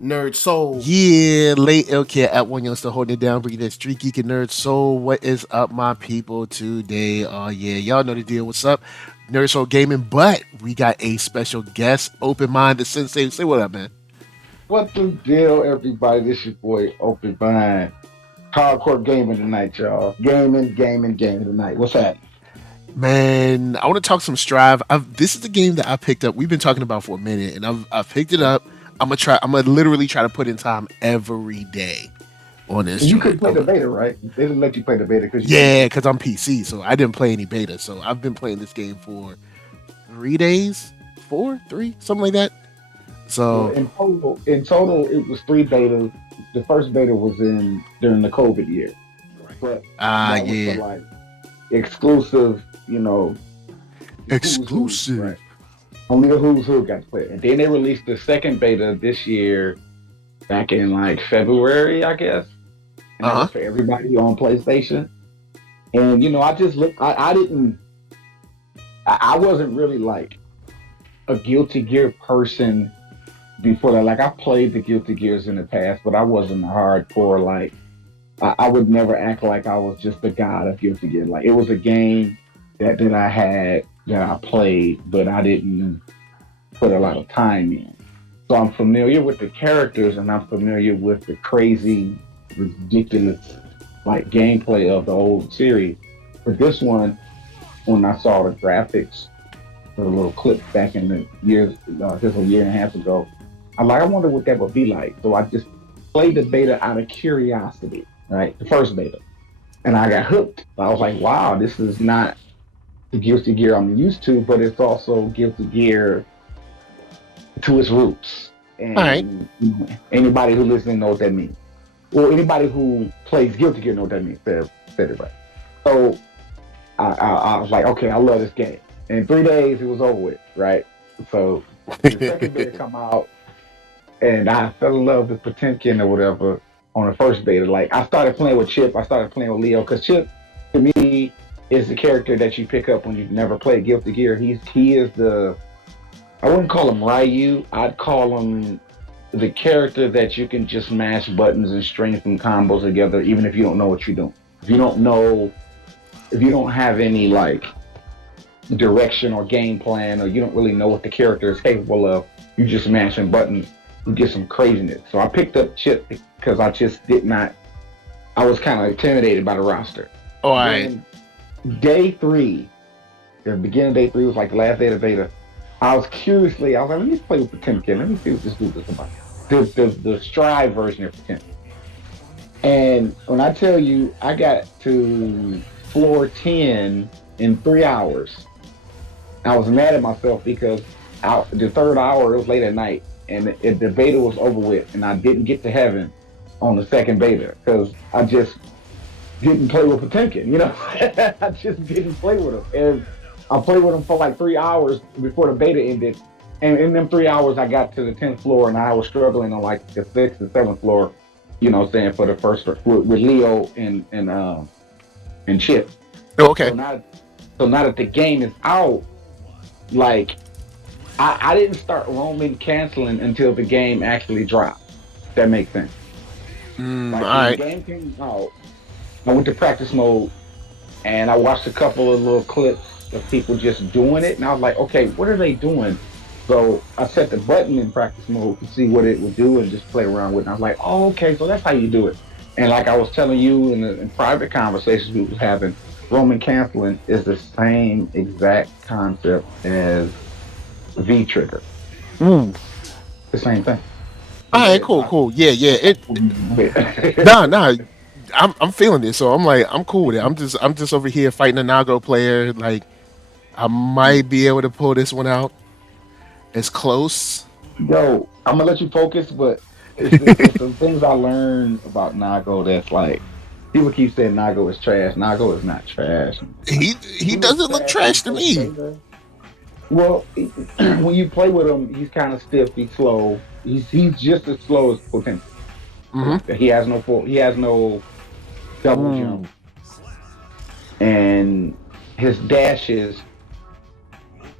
NERDSoul. Yeah, late LK at OneYoungsta holding it down, bringing that StreetGeek and NERDSoul. What is up, my people, today? Oh, yeah, y'all know the deal. What's up? NERDSoul Gaming, but we got a special guest, Open Mind, the Sensei. Say what up, man. What the deal, everybody? This your boy Open Mind. Hardcore gaming tonight, y'all. Gaming tonight. What's happening? Man, I want to talk some Strive. This is the game that I picked up. We've been talking about for a minute, and I've picked it up. I'm gonna try. I'm gonna literally try to put in time every day on this You joint. could play the beta, right? They didn't let you play the beta because you Yeah, PC. because I'm PC, so I didn't play any beta. So I've been playing this game for 3 days, four, three, something like that. Well, So in total, it was three betas. The first beta was in during the COVID year, but that was for yeah, like exclusive, who's who, right? exclusive. Only the who's who got to play it. And then they released the second beta this year, back in like February, I guess. And that Uh was huh. for everybody on PlayStation. And I just looked. I didn't. I wasn't really like a Guilty Gear person before that. Like I played the Guilty Gears in the past, but I wasn't hardcore. Like I would never act like I was just the god of Guilty Gear. Like it was a game that I had that I played, but I didn't put a lot of time in. So I'm familiar with the characters and I'm familiar with the crazy, ridiculous like gameplay of the old series. But this one, when I saw the graphics, the little clips back in the years, just a year and a half ago, I wonder what that would be like. So I just played the beta out of curiosity, right? The first beta. And I got hooked. I was like, wow, this is not the Guilty Gear I'm used to, but it's also Guilty Gear to its roots. All right. And anybody who listens knows what that means. Well, anybody who plays Guilty Gear knows what that means. Said it right. So I was like, okay, I love this game. In 3 days, it was over with, right? So the second beta come out, and I fell in love with Potemkin or whatever on the first beta. Like I started playing with Chipp, I started playing with Leo, because Chipp to me is the character that you pick up when you've never played Guilty Gear. He is the I wouldn't call him Ryu. I'd call him the character that you can just mash buttons and string some combos together, even if you don't know what you're doing. If you don't know, if you don't have any like direction or game plan, or you don't really know what the character is capable of, you just mashing buttons, you get some craziness. So I picked up Chip because I just did not. I was kind of intimidated by the roster. All right. Then day three, the beginning of day three was like the last day of the beta. I was like, let me play with Potemkin. Let me see what this dude is about. The Strive version of Potemkin. And when I tell you, I got to floor 10 in 3 hours. I was mad at myself because the third hour, it was late at night, and the beta was over with, and I didn't get to heaven on the second beta because I just didn't play with Potemkin. I just didn't play with him. And I played with him for like 3 hours before the beta ended. And in them 3 hours, I got to the 10th floor and I was struggling on like the sixth and seventh floor, saying for the first with Leo and Chip. Oh, okay. So now that the game is out, like I didn't start roaming canceling until the game actually dropped. That makes sense. All Like when the right. game came out, I went to practice mode and I watched a couple of little clips of people just doing it, and I was like, okay, what are they doing? So I set the button in practice mode to see what it would do and just play around with it. And I was like, oh, okay, so that's how you do it. And like I was telling you in private conversations we was having, Roman canceling is the same exact concept as V trigger. Ooh. The same thing. All Go right. ahead. Cool. Cool. Yeah. Yeah. Nah. Nah. I'm feeling it, so I'm like I'm cool with it. I'm just over here fighting a Nago player. Like I might be able to pull this one out. It's close. Yo, I'm gonna let you focus, but it's some things I learned about Nago that's like people keep saying Nago is trash. Nago is not trash. He He was doesn't look trash in the trash to first me. beta. Well, when you play with him, he's kind of stiff. He's slow. He's just as slow as Potemkin. Mm-hmm. He has no he has no double Ooh. jump, and his dashes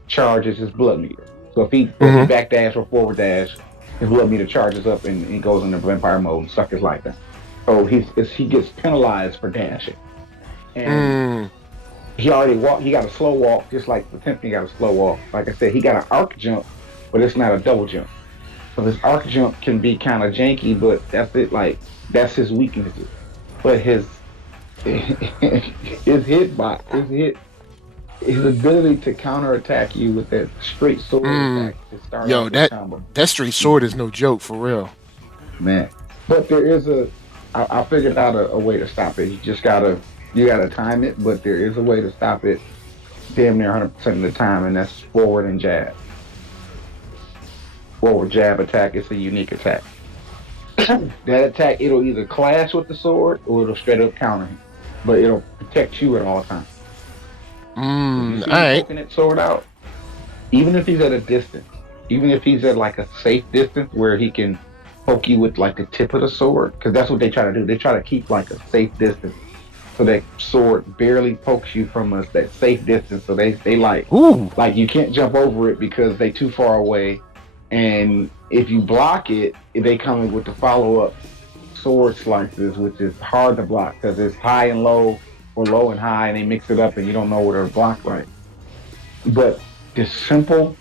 charges his blood meter. So if he Mm-hmm. back dash or forward dash, his blood meter charges up and he goes into vampire mode and suck his life down. So he gets penalized for dashing. And Mm. he already walked. He got a slow walk, just like Potemkin got a slow walk. Like I said, he got an arc jump, but it's not a double jump. So his arc jump can be kind of janky, but that's it. Like that's his weaknesses. But his his ability to counterattack you with that straight sword Mm. attack to start Yo, off your combo, that straight sword is no joke for real. man. But there is I figured out a way to stop it. You gotta time it, but there is a way to stop it damn near 100% of the time, and that's forward and jab. Forward jab attack is a unique attack. That attack, it'll either clash with the sword or it'll straight up counter him, but it'll protect you at all times. If you see All him right. poking that sword out, even if he's at a distance, even if he's at like a safe distance where he can poke you with like the tip of the sword, because that's what they try to do. They try to keep like a safe distance so that sword barely pokes you from that safe distance. So they Ooh. like you can't jump over it because they too far away. And if you block it, they come in with the follow up sword slices, which is hard to block because it's high and low or low and high, and they mix it up and you don't know where to block right. But the simple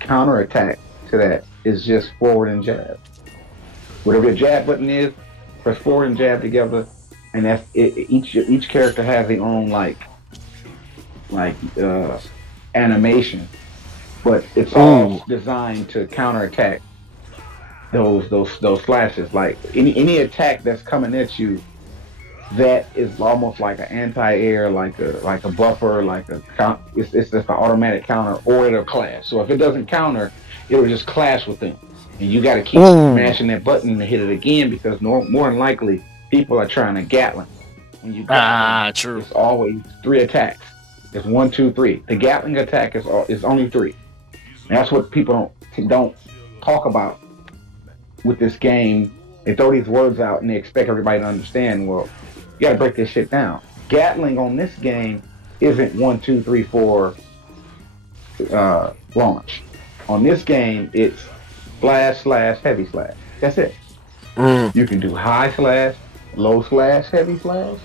counterattack to that is just forward and jab. Whatever your jab button is, press forward and jab together, and that's it. Each character has their own like animation, but it's all Ooh. designed to counterattack those flashes. Like any attack that's coming at you, that is almost like an anti-air, like a buffer, it's just an automatic counter, or it'll clash. So if it doesn't counter, it'll just clash with them, and you got to keep Ooh. smashing that button to hit it again because more than likely people are trying to Gatling. When you Gatling, Ah, true. it's always three attacks. It's one, two, three. The Gatling attack is only three. And that's what people don't talk about with this game. They throw these words out and they expect everybody to understand. Well, you got to break this shit down. Gatling on this game isn't one, two, three, four launch. On this game, it's slash slash heavy slash. That's it. Mm. You can do high slash, low slash, heavy slash.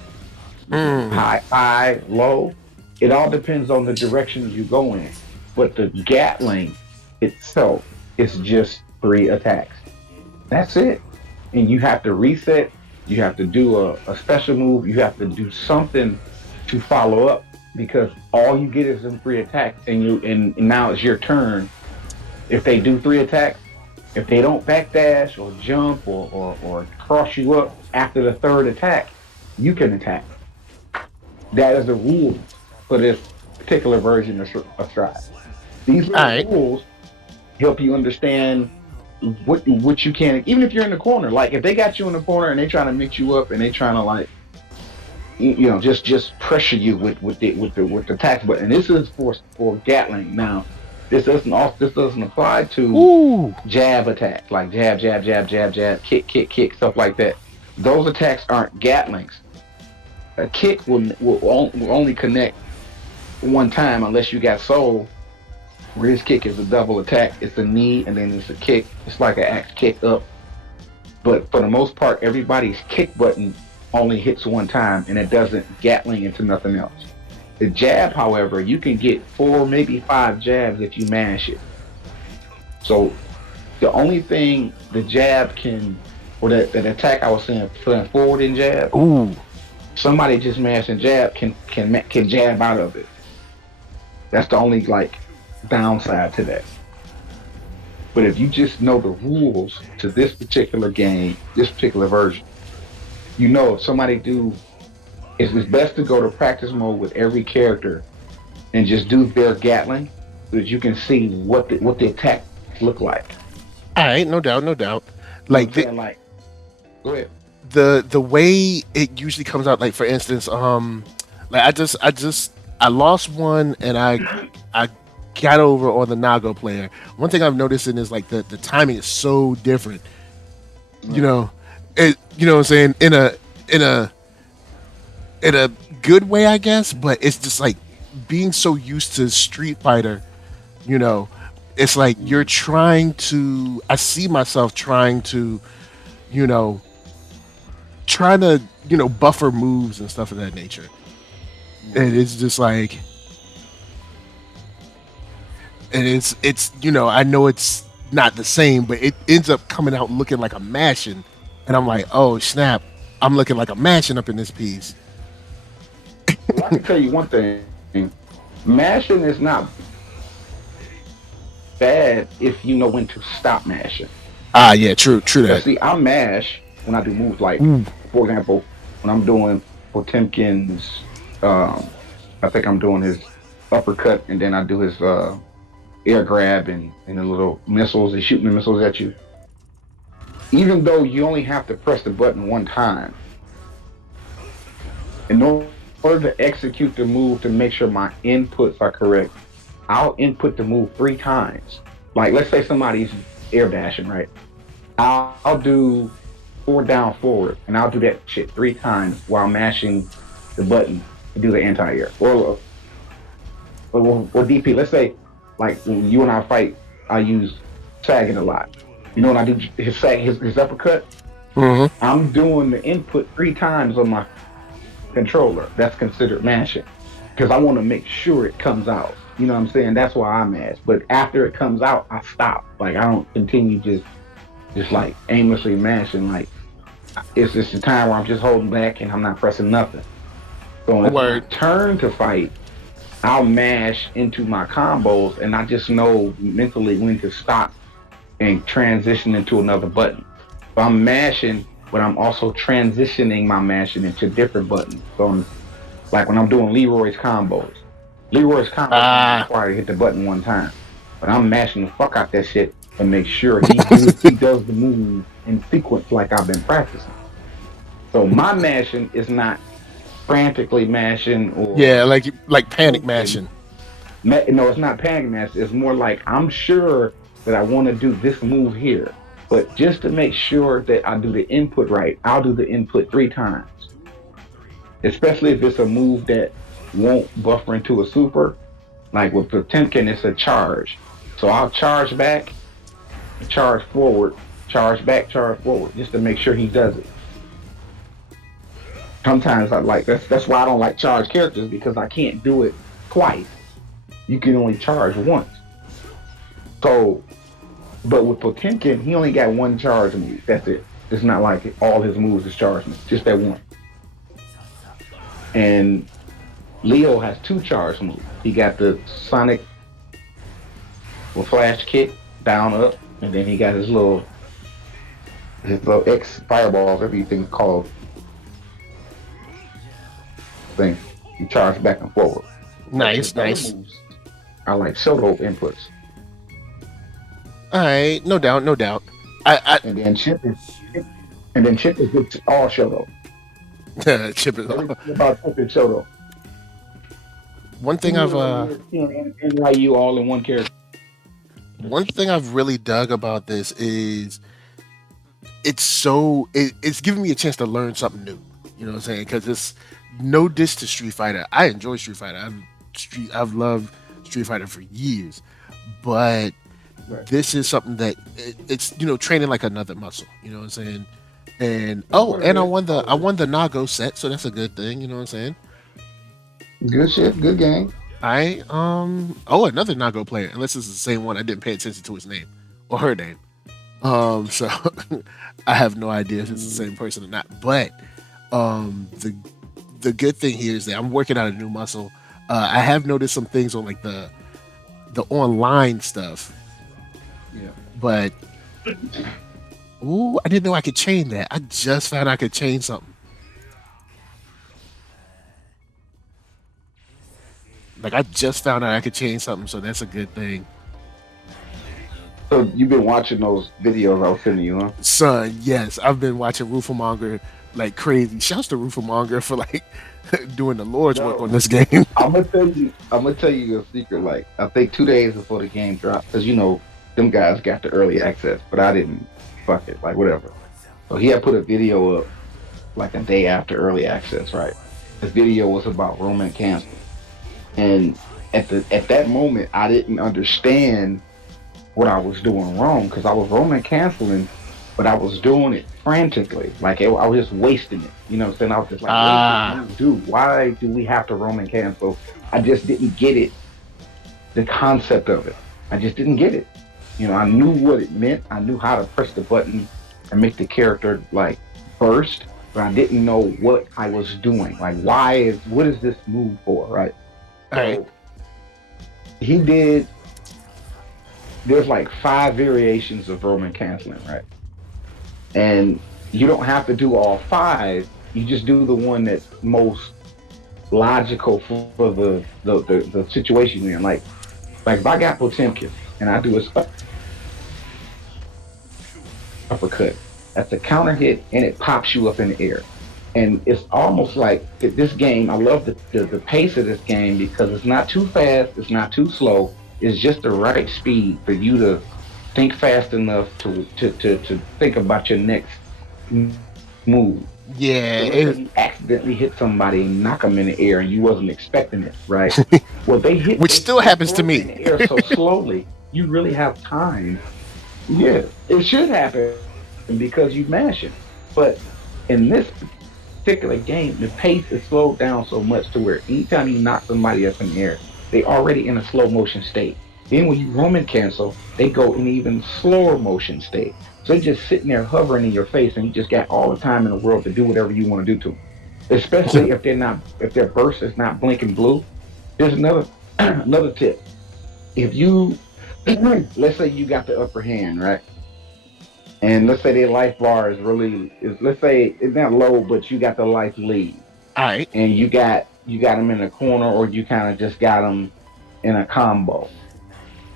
You can do Mm. high, low. It all depends on the direction you go in. But the Gatling itself is just three attacks. That's it. And you have to reset. You have to do a special move. You have to do something to follow up because all you get is them three attacks, and now it's your turn. If they do three attacks, if they don't backdash or jump or cross you up after the third attack, you can attack. That is the rule for this particular version of Stride. These All little right. rules help you understand what you can, even if you're in the corner. Like if they got you in the corner and they trying to mix you up and they trying to like just pressure you with the attack button. And this is for Gatling. Now this doesn't apply to Ooh. jab attacks like jab, kick, stuff like that. Those attacks aren't Gatlings. A kick will only connect one time unless you got soul. Where his kick is a double attack, it's a knee and then it's a kick. It's like an axe kick up. But for the most part, everybody's kick button only hits one time and it doesn't Gatling into nothing else. The jab, however, you can get 4, maybe 5 jabs if you mash it. So the only thing the jab can, or that attack I was saying, putting forward in jab, Ooh. somebody just mashing jab can jab out of it. That's the only like downside to that. But if you just know the rules to this particular game, this particular version, you know if somebody it's best to go to practice mode with every character and just do their Gatling so that you can see what the attack look like. All right. No doubt. No doubt. You know what Like I'm saying? Like, go ahead. the way it usually comes out, like for instance, like I lost one and I got over on the Nago player. One thing I've noticed is like the timing is so different. You Right. know, what I'm saying, in a in a good way, I guess, but it's just like being so used to Street Fighter, you know, it's like you're trying to. I see myself trying to, you know, trying to, buffer moves and stuff of that nature. And Mm. it's just like, and it's I know it's not the same, but it ends up coming out looking like a mashing, and I'm like, oh snap, I'm looking like a mashing up in this piece. Well, I can tell you one thing: mashing is not bad if you know when to stop mashing. Ah, yeah, true Cause that. see, I mash when I do moves like, Ooh. for example, when I'm doing Potemkin's, I think I'm doing his uppercut, and then I do his air grab and the little missiles. He's shooting the missiles at you. Even though you only have to press the button one time, in order to execute the move to make sure my inputs are correct, I'll input the move three times. Like, let's say somebody's air dashing, right? I'll do forward, down, forward, and I'll do that shit three times while mashing the button to do the anti-air. Or DP. Let's say, like, when you and I fight, I use sagging a lot. When I do his uppercut, Hmm. I'm doing the input three times on my controller. That's considered mashing because I want to make sure it comes out. You know what I'm saying? That's why I mash. But after it comes out, I stop. Like, I don't continue just like aimlessly mashing. Like, it's just a time where I'm just holding back and I'm not pressing nothing. So when it's my Word. turn to fight, I'll mash into my combos and I just know mentally when to stop and transition into another button. So I'm mashing, but I'm also transitioning my mashing into different buttons. So like when I'm doing Leroy's combos only Ah, require to hit the button one time. But I'm mashing the fuck out that shit to make sure he does the move in sequence like I've been practicing. So my mashing is not frantically mashing yeah, or like panic hoping. mashing. No, it's not panic mashing. It's more like I'm sure that I want to do this move here. But just to make sure that I do the input right, I'll do the input three times. Especially if it's a move that won't buffer into a super. Like with Potemkin, it's a charge. So I'll charge back, charge forward, charge back, charge forward, just to make sure he does it. Sometimes I like that's why I don't like charge characters because I can't do it twice. You can only charge once. So, but with Potemkin, he only got one charge move. That's it. It's not like all his moves is charge moves, just that one. And Leo has two charge moves. He got the Sonic with flash kick down up, and then he got his little X fireballs, everything's called thing. He charged back and forward. But his Nice, other nice. moves are like solo inputs. All right, no doubt, no doubt. I And then Chip is just all Shoto. chip it off. Everything about Chip is Shoto. One thing I've Kuro, ESPN, and NYU all in one character. one thing I've really dug about this is it's giving me a chance to learn something new. You know what I'm saying? Because it's no diss to Street Fighter. I enjoy Street Fighter. I've loved Street Fighter for years, but Right. this is something that it's training like another muscle. You know what I'm saying? And That's all it and is. That's I all it is. won the Nago set, so that's a good thing. You know what I'm saying? Good shit. Good game. I another Nago player. Unless it's the same one, I didn't pay attention to his name or her name. So I have no idea if it's the Mm. same person or not. But the good thing here is that I'm working out a new muscle. I have noticed some things on like the online stuff, Yeah. but ooh, I didn't know I could chain that. I just found I could chain something. Like I just found out I could chain something, so that's a good thing. So you've been watching those videos I was sending you, huh? Son, yes, I've been watching Roofamonger like crazy. Shouts to Roofamonger for like doing the Lord's work on No. this game. I'm gonna tell you. I'm gonna tell you a secret. Like I think 2 days before the game dropped, because them guys got the early access, but I didn't. Fuck it, like whatever. So he had put a video up like a day after early access, right? This video was about Roman cancer, and at that moment, I didn't understand what I was doing wrong because I was Roman canceling, but I was doing it frantically. Like I was just wasting it. You know what I'm saying? I was just like, what does this Ah, move do? Why do we have to Roman cancel? I just didn't get it, the concept of it. I just didn't get it. You know, I knew what it meant. I knew how to press the button and make the character like burst, but I didn't know what I was doing. Like, what is this move for? Right. all right. So he did, there's like five variations of Roman canceling, right? And you don't have to do all five. You just do the one that's most logical for the situation you're in. Like if I got Potemkin and I do a uppercut, that's a counter hit and it pops you up in the air. And it's almost like this game. I love the pace of this game because it's not too fast, it's not too slow. It's just the right speed for you to think fast enough to think about your next move. So Yeah, let's say you accidentally hit somebody and knock them in the air and you wasn't expecting it, right? Well, which still they happens to throw it in me. the air so slowly, you really have time. Yeah, it should happen because you mash it. But in this particular game, the pace is slowed down so much to where anytime you knock somebody up in the air, they already in a slow motion state. Then when you Roman cancel, they go in even slower motion state. So they're just sitting there hovering in your face, and you just got all the time in the world to do whatever you want to do to them. Especially if their burst is not blinking blue. There's another another tip. If you let's say you got the upper hand, right? And let's say their life bar is let's say it's not low, but you got the life lead, All right. and you got them in a corner, or you kind of just got them in a combo.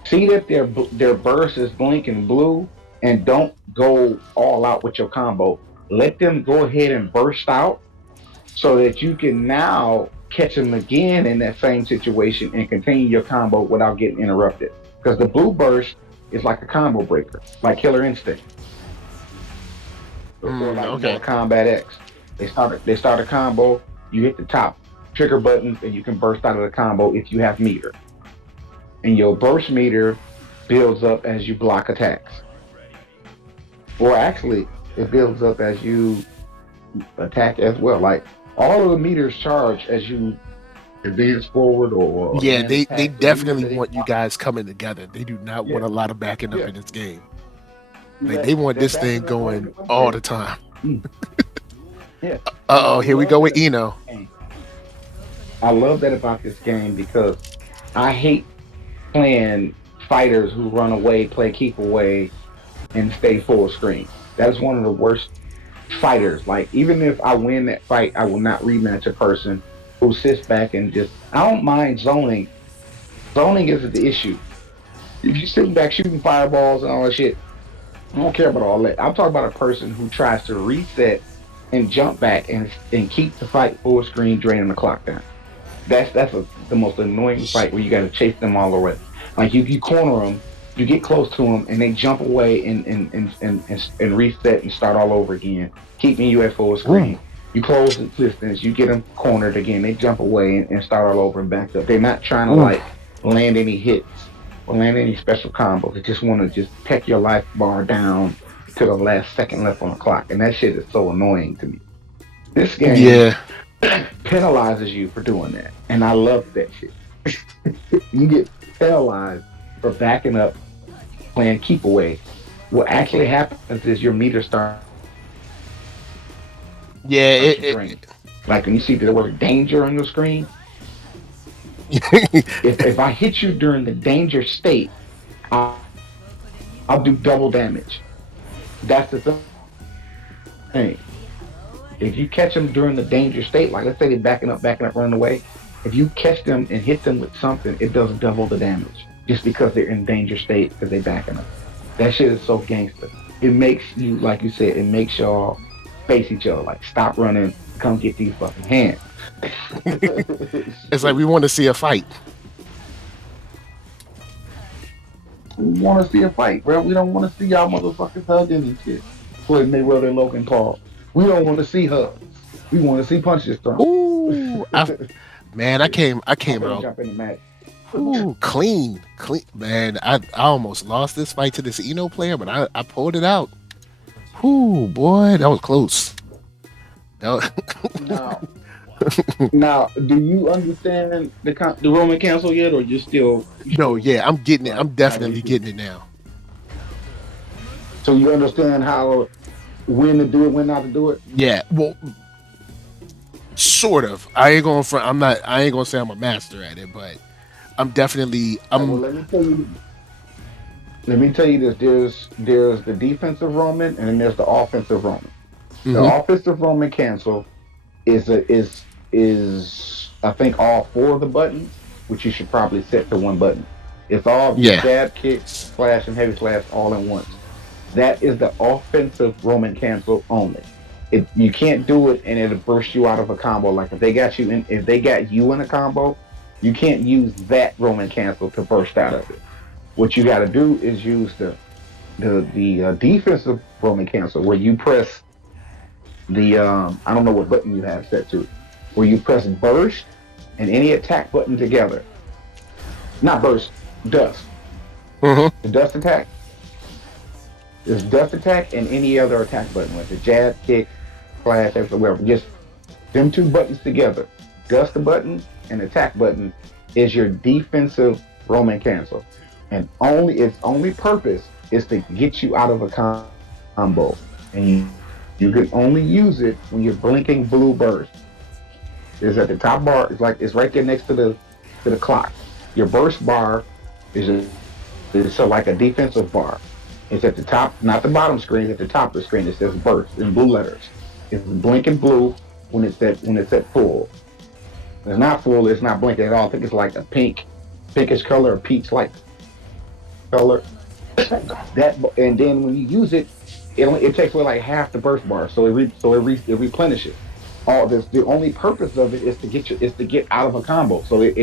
See that their burst is blinking blue, and don't go all out with your combo. Let them go ahead and burst out so that you can now catch them again in that same situation and continue your combo without getting interrupted. Because the blue burst is like a combo breaker, like Killer Instinct or like Okay. Mortal Kombat X. They start a combo. You hit the top trigger buttons, and you can burst out of the combo if you have meter. And your burst meter builds up as you block attacks, or actually, it builds up as you attack as well. Like all of the meters charge as you advance forward or Yeah, land they attacks. The meters definitely that they want you guys coming together. They do not want yeah a lot of backing up yeah in this game. Like they that want that this backing thing up right going up all there. the time. Mm, yeah, Uh and oh, here we go with Eno. I love that about this game because I hate playing fighters who run away, play keep away, and stay full screen. That's one of the worst fighters. Like even if I win that fight, I will not rematch a person who sits back and just. I don't mind zoning. Zoning isn't the issue. If you're sitting back shooting fireballs and all that shit, I don't care about all that. I'm talking about a person who tries to reset and jump back and keep the fight full screen, draining the clock down. The most annoying fight where you got to chase them all the way. Like you corner them, you get close to them, and they jump away and reset and start all over again, keeping you at full Ooh. screen. You close the distance, you get them cornered again, they jump away and start all over and back up. They're not trying to Ooh. like land any hits or land any special combos. They just want to just peck your life bar down to the last second left on the clock, and that shit is so annoying to me. This game Yeah. penalizes you for doing that, and I love that shit. You get penalized for backing up, playing keep away. What actually happens is your meter starts to drain. Yeah. Like when you see the word danger on your screen, if I hit you during the danger state, I'll do double damage. That's the thing. If you catch them during the danger state, like let's say they're backing up, running away, if you catch them and hit them with something, it does double the damage just because they're in danger state because they're backing up. That shit is so gangster. It makes you, like you said, it makes y'all face each other. Like stop running, come get these fucking hands. It's like we want to see a fight. We want to see a fight, bro. We don't want to see y'all motherfuckers hugging and shit. Floyd Mayweather and Logan Paul. We don't want to see hugs. We want to see punches thrown. Ooh. Man, I Yeah. came I'm gonna out. jump in the match. Ooh, clean, man. I almost lost this fight to this player, but I pulled it out. Ooh, boy, that was close. That Now, now, do you understand the Roman Council yet, or you no, still yeah, I'm getting it. like I'm not definitely into it? getting it now. So you understand how when to do it, when not to do it? Yeah, well, sort of. I ain't going for. I'm not. I ain't gonna say I'm a master at it, but I'm definitely. All right, well, I'm. let me tell you this. There's the defensive Roman, and then there's the offensive Roman. The Hmm. offensive Roman cancel is I think all four of the buttons, which you should probably set to one button. It's all Yeah. jab, kick, slash, and heavy slash all in once. That is the offensive Roman cancel only. You can't do it and it'll burst you out of a combo. Like if they got you in a combo, you can't use that Roman cancel to burst out of it. What you got to do is use the defensive Roman cancel where you press the I don't know what button you have set to, where you press burst and any attack button together. Not burst, dust. Hmm. The dust attack is dust attack and any other attack button, like the jab, kick, flash, whatever. Just them two buttons together. Dust button and attack button is your defensive Roman cancel, and only its only purpose is to get you out of a combo, and you can only use it when you're blinking blue burst. It's at the top bar. It's right there next to the clock. Your burst bar is so like a defensive bar. It's at the top, not the bottom screen. At the top of the screen, it says burst in blue letters. It's blinking blue when it's at full. When it's not full, it's not blinking at all. I think it's like a pinkish color, or peach like color. That and then when you use it, it takes away like half the burst bar, so it replenishes. All this the only purpose of it is to get out of a combo. So it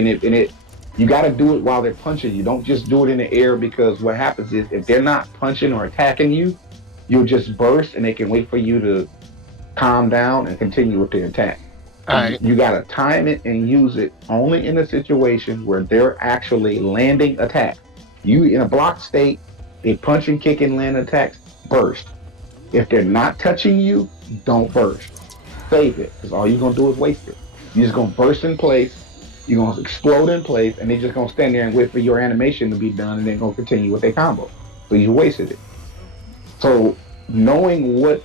you got to do it while they're punching you. Don't just do it in the air because what happens is if they're not punching or attacking you, you'll just burst and they can wait for you to calm down and continue with the attack. All So right. you got to time it and use it only in a situation where they're actually landing attacks. You in a block state, they punch and kick and land attacks, burst. If they're not touching you, don't burst. Save it because all you're gonna do is waste it. You're just gonna burst in place. You're gonna explode in place, and they're just gonna stand there and wait for your animation to be done, and then gonna continue with their combo. So you wasted it. So knowing what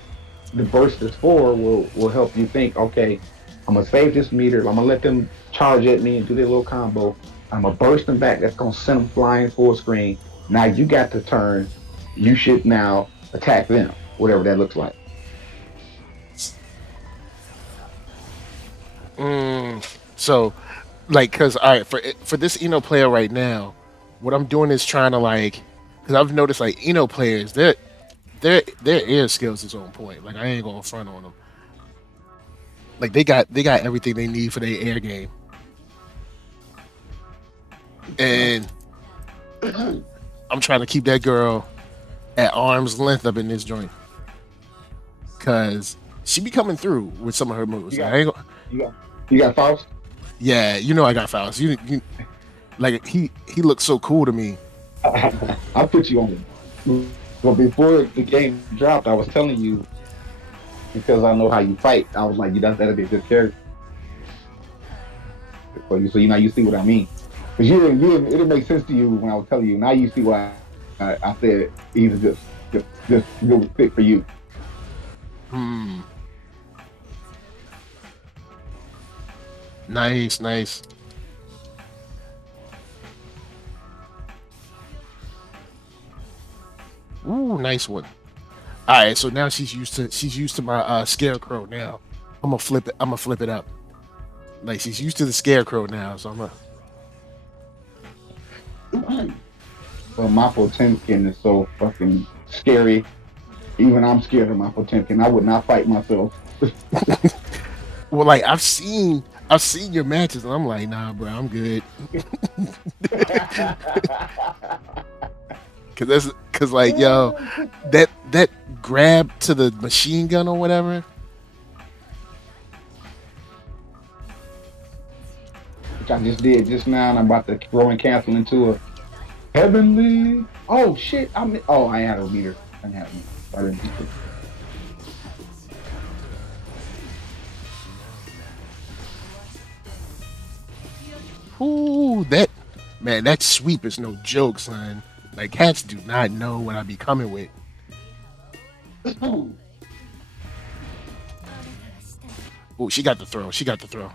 the burst is for will help you think, okay, I'm gonna save this meter. I'm gonna let them charge at me and do their little combo. I'm gonna burst them back. That's gonna send them flying full screen. Now you got the turn. You should now attack them, whatever that looks like. So, like, cause all right, for this player right now, what I'm doing is trying to like, cause I've noticed like players, their air skills is on point. Like I ain't going front on them. Like they got everything they need for their air game, and I'm trying to keep that girl at arm's length up in this joint, cause she be coming through with some of her moves. You Like got I ain't you got you got Faust. yeah, I got Faust. Like he looks so cool to me. I put you on. Well, before the game dropped, I was telling you because I know how you fight. I was like, you that'll be a good character for you. So you see what I mean. Because it didn't make sense to you when I was telling you. Now you see why I said he's just good fit for you. Hmm. Nice, nice. Ooh, nice one. All right, so now she's used to my scarecrow now. I'm gonna flip it. I'm gonna flip it up. Like she's used to the scarecrow now, so I'm gonna. But my Potemkin is so fucking scary. Even I'm scared of my Potemkin. I would not fight myself. Well, like I've seen your matches, and I'm like, nah, bro, I'm good. Cause like yo, that grab to the machine gun or whatever. which I just did just now, and I'm about to throw and cancel into a heavenly. Oh shit! Oh, I had a meter. I didn't have a meter. I didn't beat it. Ooh, that man, that sweep is no joke, son. Like cats do not know what I be coming with. Oh, she got the throw. She got the throw.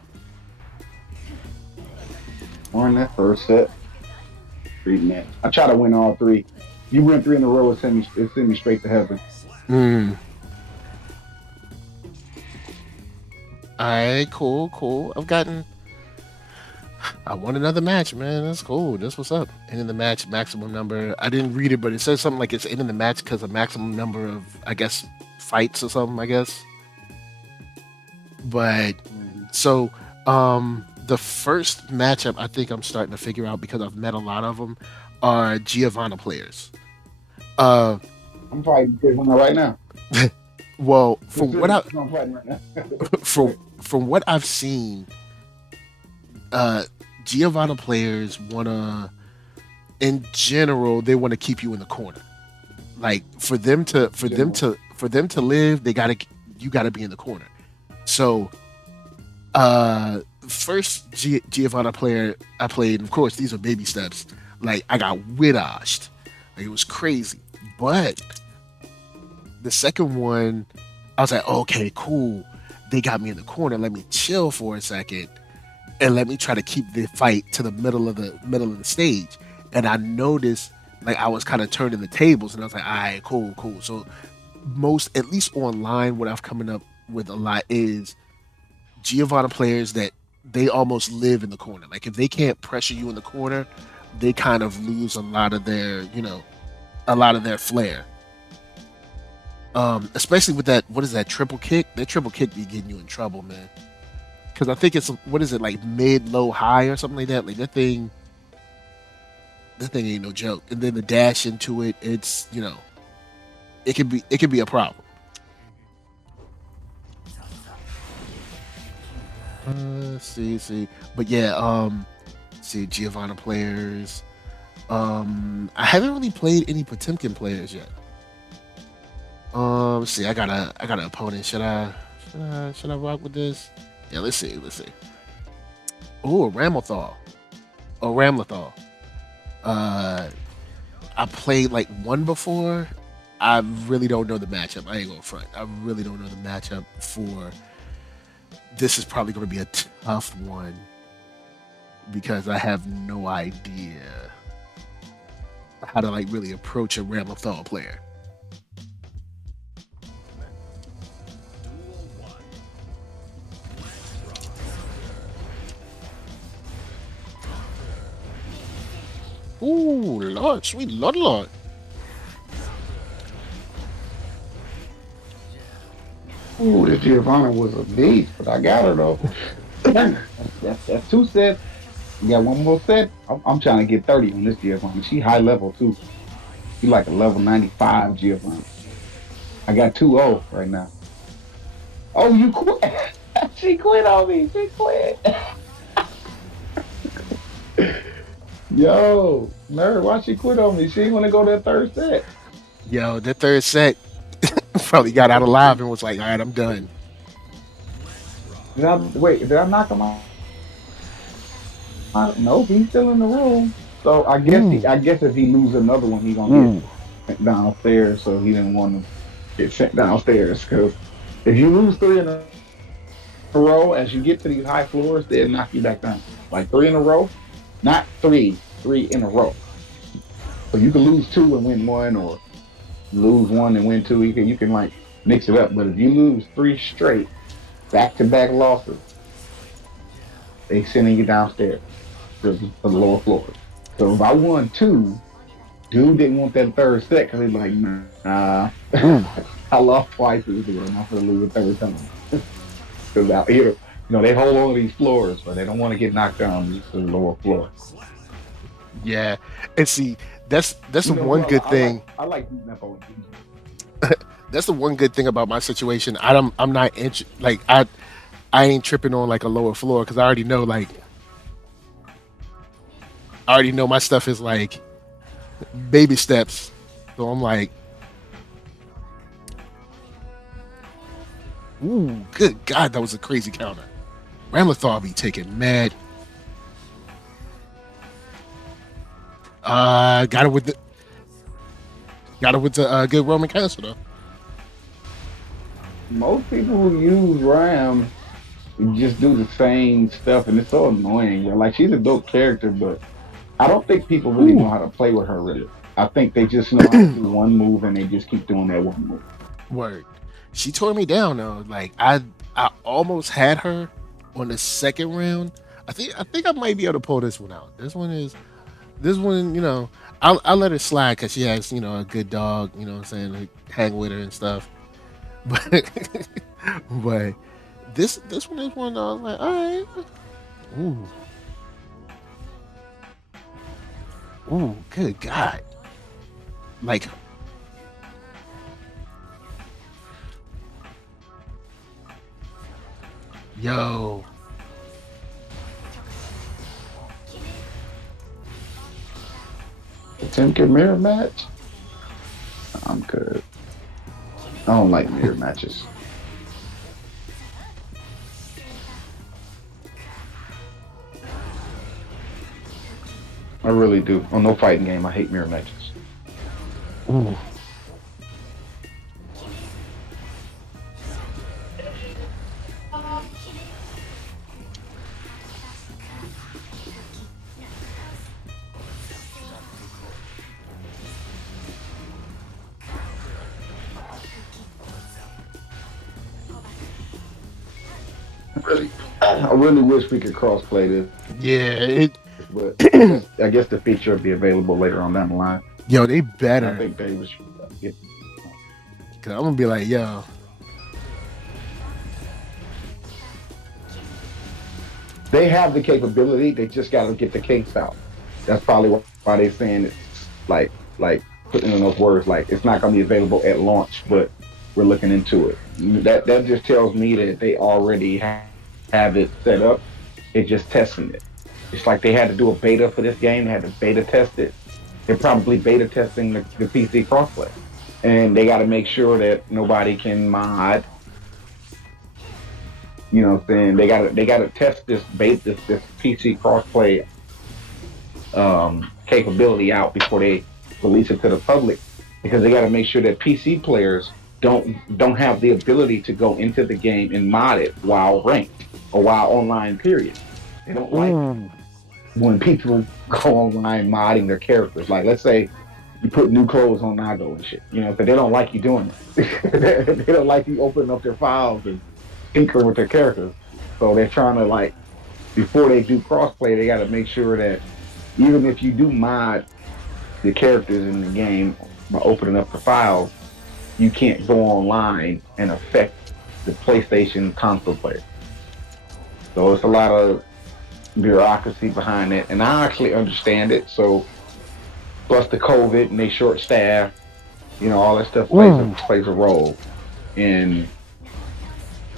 Won that first set. Three match. I try to win all three. You win three in a row, it send me straight to heaven. Mm. All right, cool, cool. I won another match, man. That's cool. That's what's up. Ending the match, maximum number. I didn't read it, but it says something like it's ending the match because of maximum number of, I guess, fights or something. I guess. But so, the first matchup I think I'm starting to figure out because I've met a lot of them are Giovanna players. Uh, I'm fighting Giovanna right now. well, I'm fighting right now. from what I've seen, uh, Giovanna players wanna, in general, they want to keep you in the corner. Like for them to live, you gotta be in the corner. So first Giovanna player I played, of course, these are baby steps. Like I got whitoshed. Like it was crazy. But the second one, I was like, okay, cool. They got me in the corner. Let me chill for a second and let me try to keep the fight to the middle of the stage. And I noticed like I was kind of turning the tables and I was like, all right, cool, cool. So most, at least online, what I've coming up with a lot is Giovanna players that they almost live in the corner. Like if they can't pressure you in the corner, they kind of lose a lot of their, a lot of their flair. Especially with that, what is that triple kick? That triple kick be getting you in trouble, man. Because I think it's what is it like mid, low, high or something like that. Like that thing ain't no joke. And then the dash into it, it's it can be a problem. See, but yeah, see Giovanna players. I haven't really played any Potemkin players yet. See, I got an opponent. Should I rock with this? Yeah, let's see. Oh, a Ramothal. Oh, Ramlethal. Uh, I played like one before. I really don't know the matchup. I ain't gonna front. I really don't know the matchup for. This is probably gonna be a tough one because I have no idea how to like really approach a Ramlethal player. Ooh, Lord, sweet Lord, Lord. Ooh, this Giovanna was a beast, but I got her though. That's two sets. You got one more set. I'm trying to get 30 on this Giovanna. She high level too. She like a level 95 Giovanna. I got 2-0 right now. Oh, you quit. She quit on me. She quit. Yo, nerd, why she quit on me? She ain't want to go that third set. Yo, the third set probably got out alive and was like, all right, I'm done. Did I knock him out? No, he's still in the room. So I guess if he loses another one, he gonna get sent downstairs. So he didn't want to get sent downstairs because if you lose three in a row, as you get to these high floors, they'll knock you back down. Like three in a row, not three in a row. So you can lose two and win one, or lose one and win two. You can like mix it up. But if you lose three straight, back to back losses, they sending you downstairs to the lower floors. So if I won two, dude didn't want that third set because he's like, nah, I lost twice this year. I'm not gonna lose a third time. Because out here, they hold on to these floors, but they don't want to get knocked down to the lower floor. Yeah, and see, that's the one good thing. I like beating up on That's the one good thing about my situation. I'm not like I ain't tripping on like a lower floor because I already know like I already know my stuff is like baby steps. So I'm like, ooh, good God, that was a crazy counter. Ramlethal be taking mad. Got it with the good Roman cancel though. Most people who use Ram just do the same stuff, and it's so annoying. Like she's a dope character, but I don't think people really know Ooh, how to play with her. Really, I think they just know how to do one move, and they just keep doing that one move. word. She tore me down though. Like I almost had her on the second round. I think I might be able to pull this one out. This one, I'll let her slide because she has, a good dog, what I'm saying, to hang with her and stuff. But but this one is one that I was like, all right. Ooh. Ooh, good God. Like, yo. Potemkin mirror match? I'm good. I don't like mirror matches. I really do. On no fighting game, I hate mirror matches. Ooh. I really wish we could crossplay this, Yeah, but I guess the feature will be available later on down the line. yo, they I better. think they was get. Cause I'm gonna be like, yo, They have the capability. They just got to get the kinks out. That's probably why they're saying it's like putting in those words. Like it's not going to be available at launch, but we're looking into it. That just tells me that they already have it set up. They're just testing it. It's like they had to do a beta for this game. They had to beta test it. They're probably beta testing the PC crossplay, and they got to make sure that nobody can mod. You know what I'm saying? They gotta test this PC crossplay capability out before they release it to the public, because they got to make sure that PC players don't have the ability to go into the game and mod it while ranked or while online. Period. They don't like ooh, when people go online modding their characters. Like let's say you put new clothes on Nago and shit, but they don't like you doing it. They don't like you opening up their files and tinkering with their characters. So they're trying to like before they do crossplay, they got to make sure that even if you do mod the characters in the game by opening up the files, you can't go online and affect the PlayStation console player. So it's a lot of bureaucracy behind it, and I actually understand it. So plus the COVID and they short staff, all that stuff ooh. plays a role in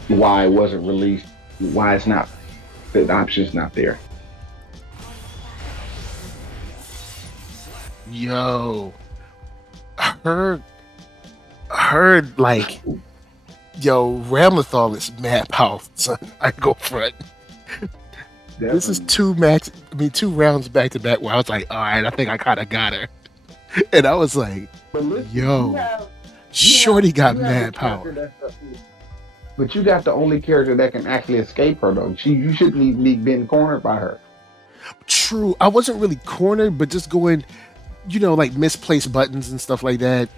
why it wasn't released, why it's not the option's not there. Yo, her, her like, yo, Ramlethal is mad powerful, son. I go front. This is Definitely. two rounds back to back where I was like, all right, I think I kind of got her, and I was like, But listen, yo, you have Shorty got you have the mad character power. but you got the only character that can actually escape her though. You shouldn't even be being cornered by her. True, I wasn't really cornered, but just going, like misplaced buttons and stuff like that,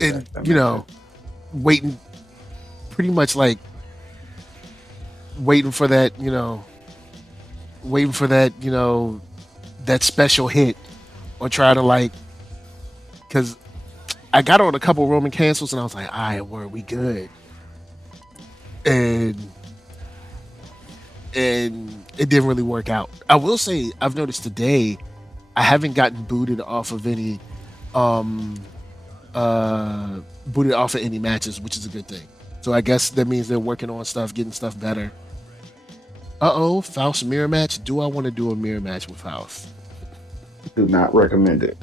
and That makes sense. waiting, pretty much like waiting for that, waiting for that, that special hit, or try to like, because I got on a couple Roman cancels and I was like, all right, we good, and it didn't really work out. I will say I've noticed today I haven't gotten um booted off of any matches, which is a good thing. So I guess that means they're working on stuff, getting stuff better. Faust mirror match. Do I want to do a mirror match with Faust? Do not recommend it.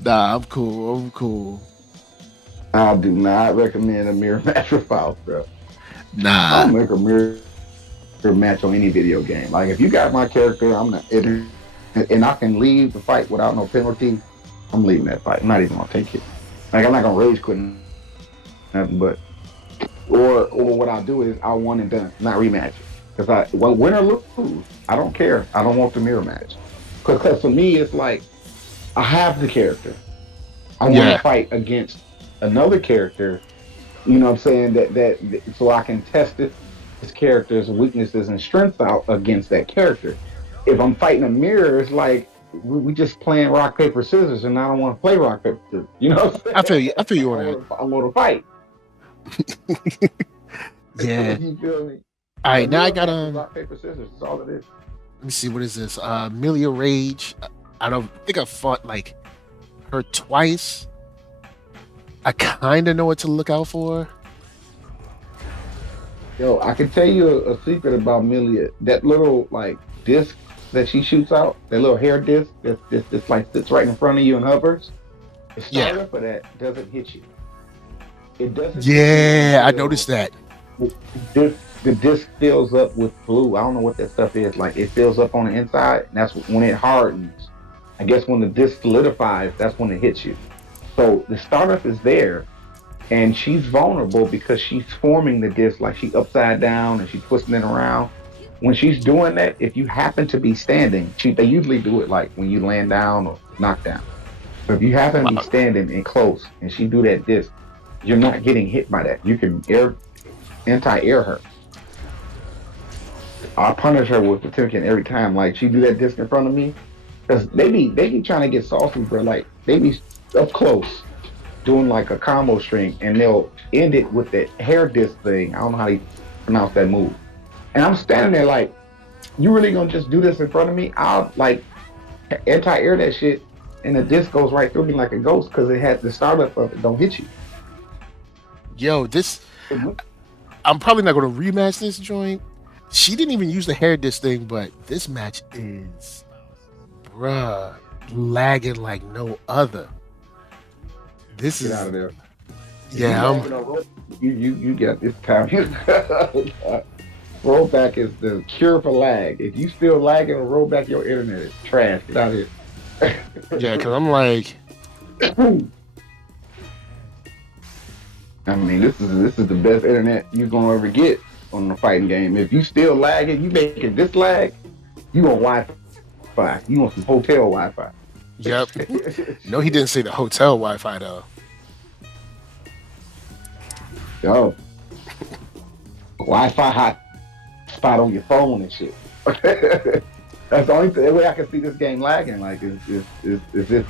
Nah, I'm cool. I'm cool. I do not recommend a mirror match with Faust, bro. I Nah, don't make a mirror match on any video game. Like if you got my character, I'm not and I can leave the fight without no penalty. I'm leaving that fight. I'm not even gonna take it. Like I'm not gonna rage quit nothing, but or what I'll do is I'll one and done, not rematch it. Because win or lose, I don't care. I don't want the mirror match. Because for me, it's like I have the character. I want to yeah, fight against another character. You know what I'm saying? So I can test this character's weaknesses and strengths out against that character. If I'm fighting a mirror, it's like we just playing rock paper scissors, and I don't want to play rock paper scissors. You know what I'm I feel saying? you. I feel you on that. I want to fight. Yeah. You feel me? All A right, now I mirror got match is rock paper scissors. That's all it is. Let me see, what is this? Amelia Rage. I don't think I fought like her twice. I kind of know what to look out for. Yo, I can tell you a secret about Milia. That little like disc that she shoots out, that little hair disc that's like sits right in front of you and hovers. The Yeah, starter for that doesn't hit you. It doesn't hit you yeah, I noticed until that. the disc fills up with blue. I don't know what that stuff is. Like it fills up on the inside, and that's when it hardens. I guess when the disc solidifies, that's when it hits you. So the startup is there, and she's vulnerable because she's forming the disc like she upside down and she's twisting it around. When she's doing that, if you happen to be standing, they usually do it like when you land down or knock down. So if you happen to be Wow. standing and close and she do that disc, you're not getting hit by that. You can anti-air her. I punish her with Potemkin every time. Like she do that disc in front of me, because they be trying to get saucy, bro. Like they be up close doing like a combo string, and they'll end it with the hair disc thing. I don't know how you pronounce that move. And I'm standing there like, you really gonna just do this in front of me? I'll like anti-air that shit, and the disc goes right through me like a ghost because it had the startup of it don't hit you. Yo, this. I'm probably not going to rematch this joint. She didn't even use the hair disc thing, but this match is, bruh, lagging like no other. This Get out is, of there. If you yeah, lagging on roll, you got this time. Rollback is the cure for lag. If you still lagging on rollback, your internet is trash. Get out of yeah, here. because I'm like, I mean, this is the best internet you're gonna ever get on a fighting game. If you still lagging, you making this lag, you want Wi-Fi. You want some hotel Wi-Fi. yep. No, he didn't say the hotel Wi-Fi though. Yo, Wi-Fi hotspot on your phone and shit. That's the only way I can see this game lagging. Like, is if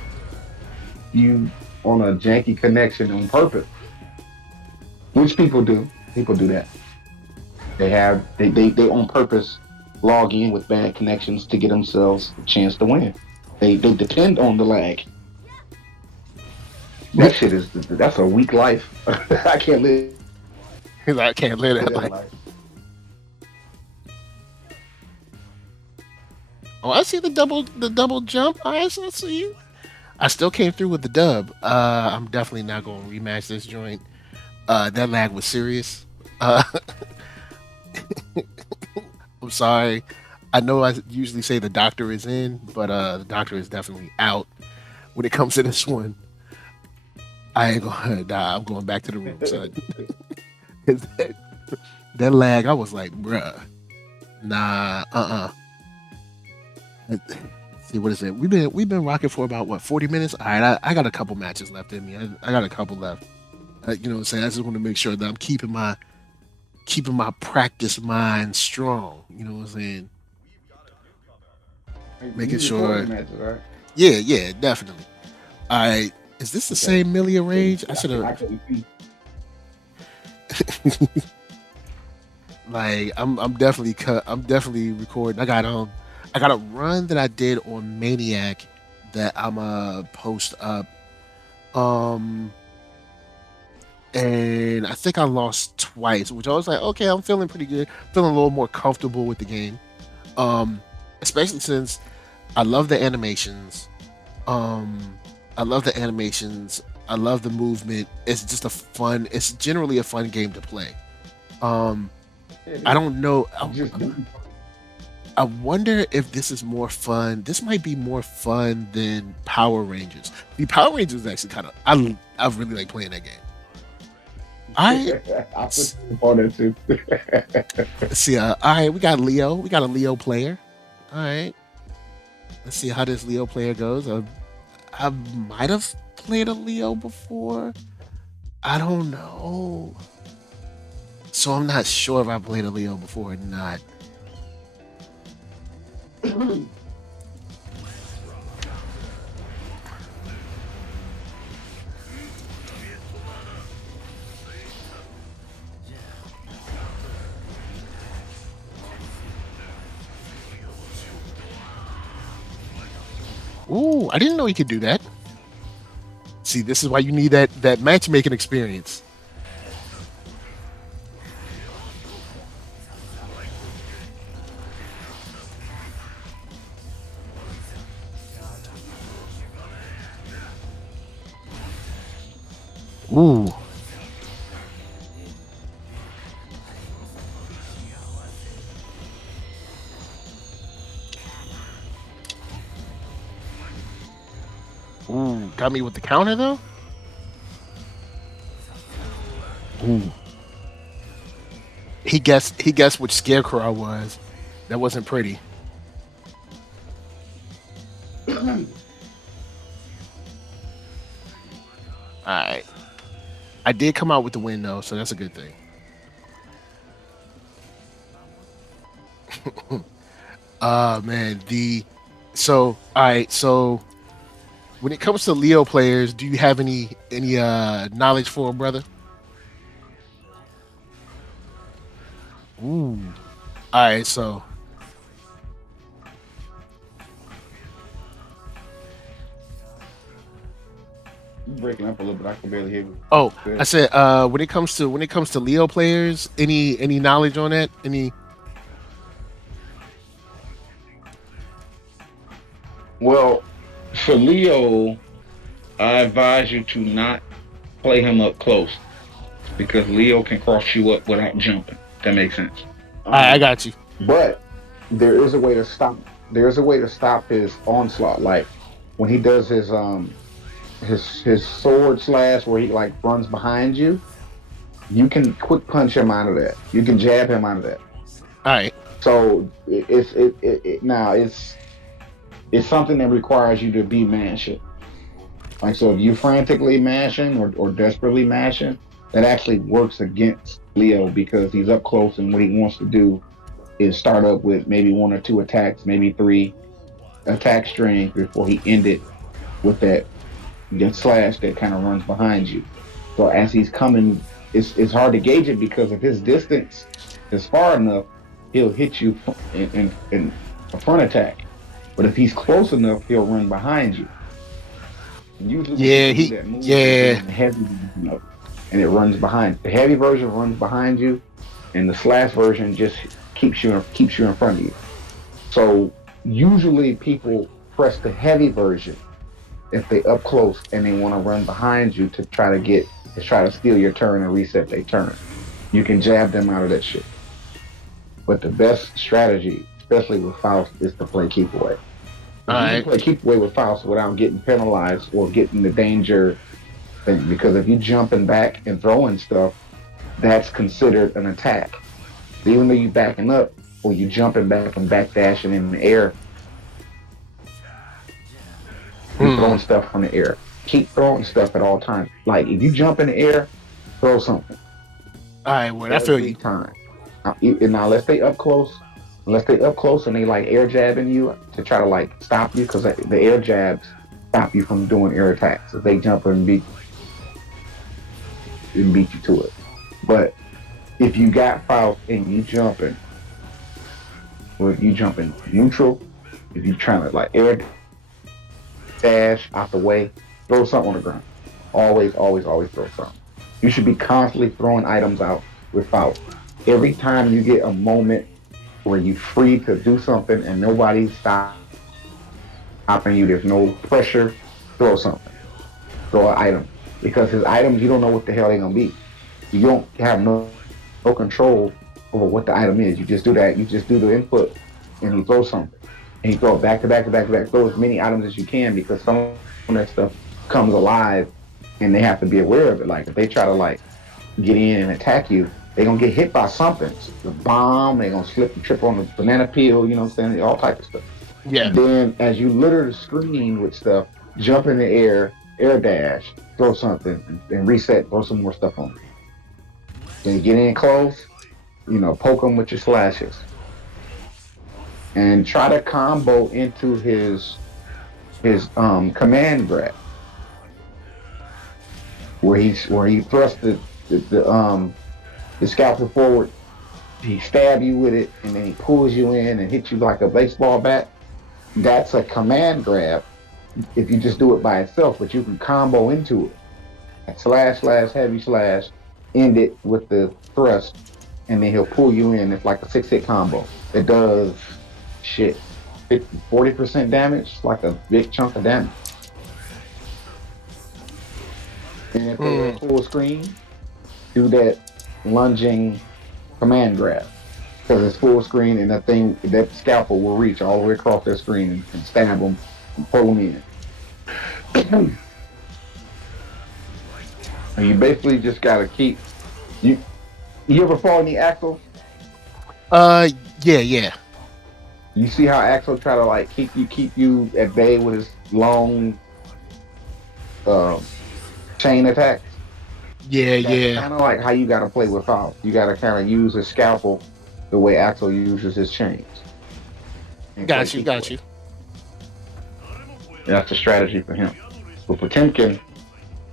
you on a janky connection on purpose, which people do. People do that. They on purpose log in with bad connections to get themselves a chance to win. They depend on the lag. That shit is that's a weak life. I can't live that life. He's like, I can't live that like. Oh, I see the double jump. I see you. I still came through with the dub. I'm definitely not going to rematch this joint. That lag was serious. Uh, I'm sorry. I know I usually say the doctor is in, but the doctor is definitely out when it comes to this one. I ain't gonna. Nah, I'm going back to the room, son. 'Cause that lag, I was like, bruh, nah, Let's see, what is it? We've been rocking for about what, 40 minutes. All right, I got a couple matches left in me. I got a couple left. You know what I'm saying? I just want to make sure that I'm keeping my practice mind strong. You know what I'm saying? Making You recording sure. matches, right? Yeah, yeah, definitely. All right. Is this the Okay. same Milia Rage? I I should can, have. I can, you Like, I'm definitely cut. I'm definitely recording. I got a run that I did on Maniac that I'm post up. Um, and I think I lost twice, which I was like, okay, I'm feeling pretty good, feeling a little more comfortable with the game. Um, Especially since I love the animations. Um, I love the animations. I love the movement. It's just a fun. It's generally a fun game to play. Um, It I is don't know. just I wonder if this is more fun. This might be more fun than Power Rangers. The Power Rangers is actually kind of. I really like playing that game. I I put on that too. let's see. All right, we got Leo. We got a Leo player. All right, let's see how this Leo player goes. I might have played a Leo before. I don't know. So I'm not sure if I played a Leo before or not. Ooh, I didn't know you could do that. See, this is why you need that matchmaking experience. Ooh. Ooh, got me with the counter though. Ooh. He guessed which scarecrow I was. That wasn't pretty. All right. I did come out with the win though, so that's a good thing. Man, the so all right, so when it comes to Leo players, do you have any knowledge for 'em, brother? Ooh. All right, so breaking up a little bit. I can barely hear you. oh, I Good. said when it comes to Leo players, any knowledge on that? Any Well, for Leo, I advise you to not play him up close because Leo can cross you up without jumping. That makes sense. I Um, got you. but there is a way to stop. There is a way to stop his onslaught. Like when he does his sword slash, where he like runs behind you, you can quick punch him out of that. You can jab him out of that. All right. So now it's something that requires you to be mashing. Like so, if you frantically mashing or desperately mashing, that actually works against Leo because he's up close and what he wants to do is start up with maybe one or two attacks, maybe three attack strings before he ended with that slash that kind of runs behind you. So as he's coming, it's hard to gauge it because if his distance is far enough, he'll hit you in a front attack. But if he's close enough, he'll run behind you. And usually when Yeah, people do he that move, they're yeah. doing the heavy version of it, and it runs behind. The heavy version runs behind you, and the slash version just keeps you in front of you. So usually people press the heavy version if they up close and they want to run behind you to try to steal your turn and reset their turn. You can jab them out of that shit. But the best strategy, especially with Faust, is to play keep away. All If you can right. play keep away with Faust without getting penalized or getting the danger thing, because if you jumping back and throwing stuff, that's considered an attack. Even though you backing up or you jumping back and backdashing in the air, you Hmm. throwing stuff from the air. Keep throwing stuff at all times. Like if you jump in the air, throw something All right. Well, I feel every you. time. And now unless they up close and they like air jabbing you to try to like stop you, because the air jabs stop you from doing air attacks. If they jump and beat you to it. But if you got Faust and you jumping, or if you jumping neutral, if you trying to like air dash out the way, throw something on the ground. Always, always, always throw something. You should be constantly throwing items out with Faust. Every time you get a moment where you free to do something and nobody stops stopping you. There's no pressure. Throw something. Throw an item. Because his items, you don't know what the hell they're gonna be. You don't have no control over what the item is. You just do that. You just do the input, and he throws something, and he throw it back to back to back to back. Throw as many items as you can because some of that stuff comes alive, and they have to be aware of it. Like if they try to like get in and attack you, they're gonna get hit by something. The bomb. They're gonna slip and trip on the banana peel. You know what I'm saying? All type of stuff. Yeah. Then as you litter the screen with stuff, jump in the air dash, throw something, and reset. Throw some more stuff on. Then you get in close, poke him with your slashes, and try to combo into his command grab, where he thrusts the scalpel forward. He stab you with it, and then he pulls you in and hits you like a baseball bat. That's a command grab if you just do it by itself, but you can combo into it. Slash, slash, heavy slash, end it with the thrust, and then he'll pull you in. It's like a 6-hit combo. It does 40% damage. It's like a big chunk of damage. And if they're full screen, do that lunging command grab. Because it's full screen and that scalpel will reach all the way across their screen and stab them and pull them in. And you basically just gotta keep you ever fall in the Axel? Yeah. You see how Axel try to like keep you at bay with his long uh, chain attacks? That's kind of like how you gotta play with Faust. You gotta kind of use his scalpel the way Axel uses his chains. Got you. That's the strategy for him. But Potemkin,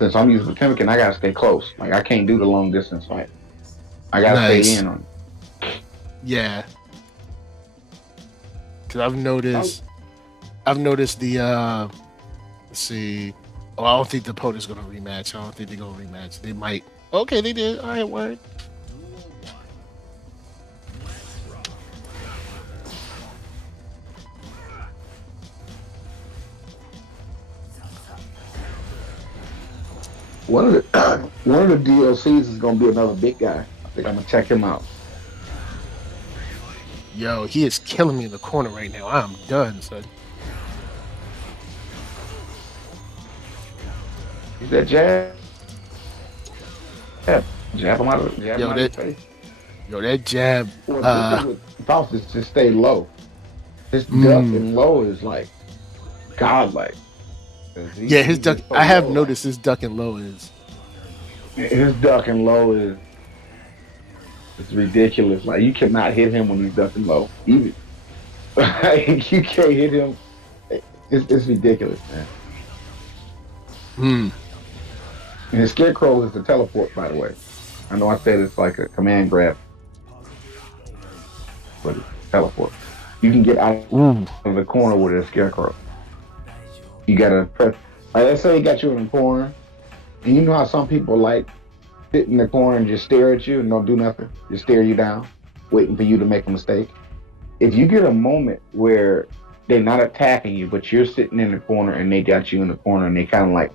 since I'm using Potemkin, I gotta stay close. Like I can't do the long distance fight. I gotta stay in on it. Yeah. Cause I've noticed the let's see. Oh, I don't think the opponent's gonna rematch. I don't think they're gonna rematch. They might. Okay, they did. All right, word. One of the DLCs is gonna be another big guy. I think I'm gonna check him out. Yo, he is killing me in the corner right now. I'm done, son. He's that jab. Jab him out of his face. Yo, that jab. Faust is just stay low. His duck and low is like godlike. Yeah, his duck. So I have noticed his duck and low is. His duck and low is. It's ridiculous. Like you cannot hit him when he's ducking low. Even like, you can't hit him. It's ridiculous, man. And his scarecrow is the teleport, by the way. I know I said it's like a command grab, but it's teleport. You can get out of the corner with a scarecrow. You gotta press. Like, let's say he got you in the corner, and you know how some people like sit in the corner and just stare at you and don't do nothing, just stare you down, waiting for you to make a mistake. If you get a moment where they're not attacking you, but you're sitting in the corner and they got you in the corner and they kind of like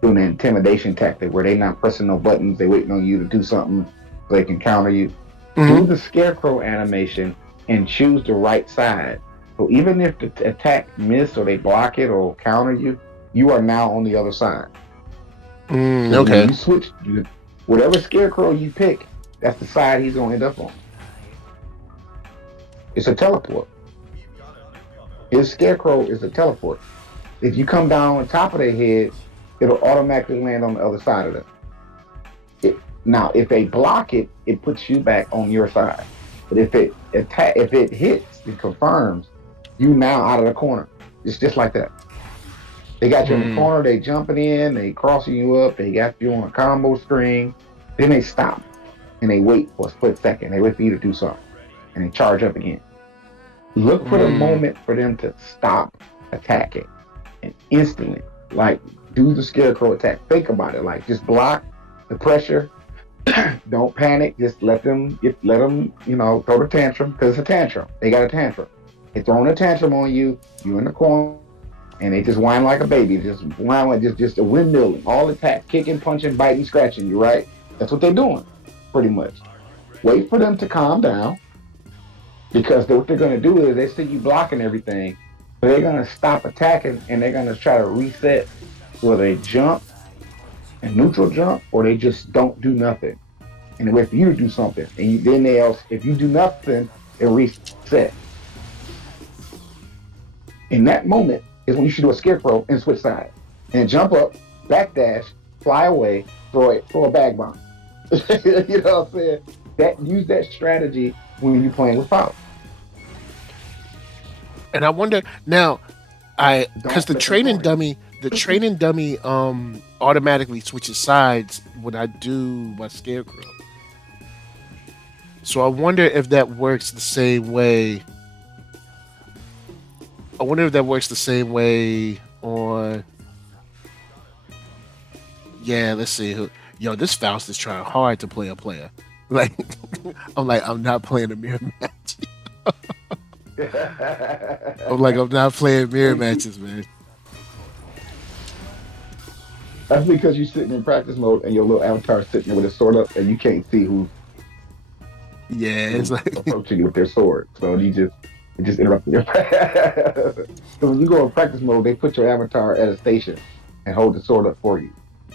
doing an intimidation tactic where they're not pressing no buttons, they're waiting on you to do something so they can counter you. Do the scarecrow animation and choose the right side. So even if the attack miss or they block it or counter you, you are now on the other side. So okay. You switch, whatever scarecrow you pick, that's the side he's gonna end up on. It's a teleport. His scarecrow is a teleport. If you come down on top of their head, it'll automatically land on the other side of them. Now, if they block it, it puts you back on your side. But if it hits, it confirms you now out of the corner. It's just like that. They got you in the corner, they jumping in, they crossing you up, they got you on a combo string, then they stop and they wait for a split second. They wait for you to do something and they charge up again. Look for the moment for them to stop attacking and instantly, like, do the scarecrow attack. Think about it, like just block the pressure. Don't panic. Just let them, throw the tantrum because it's a tantrum. They got a tantrum. They're throwing a tantrum on you. You in the corner. and they just whine like a baby, just whine like just a windmill, all attack, kicking, punching, biting, scratching you, right? That's what they're doing, pretty much. Wait for them to calm down, because what they're gonna do is they see you blocking everything, so they're gonna stop attacking and they're gonna try to reset, whether they jump and neutral jump or they just don't do nothing. And they wait for you to do something, and then if you do nothing, they reset. In that moment is when you should do a scarecrow and switch sides and jump up, backdash, fly away, throw a bag bomb. You know what I'm saying? Use that strategy when you're playing with Faust. And I wonder now, because the training dummy automatically switches sides when I do my scarecrow. So I wonder if that works the same way. I wonder if that works the same way on. Yeah, let's see. Yo, this Faust is trying hard to play a player. Like, I'm not playing a mirror match. I'm not playing mirror matches, man. That's because you're sitting in practice mode and your little avatar is sitting there with his sword up, and you can't see who's it's like approaching you with their sword. So it just interrupting your practice. So when you go in practice mode, they put your avatar at a station and hold the sword up for you,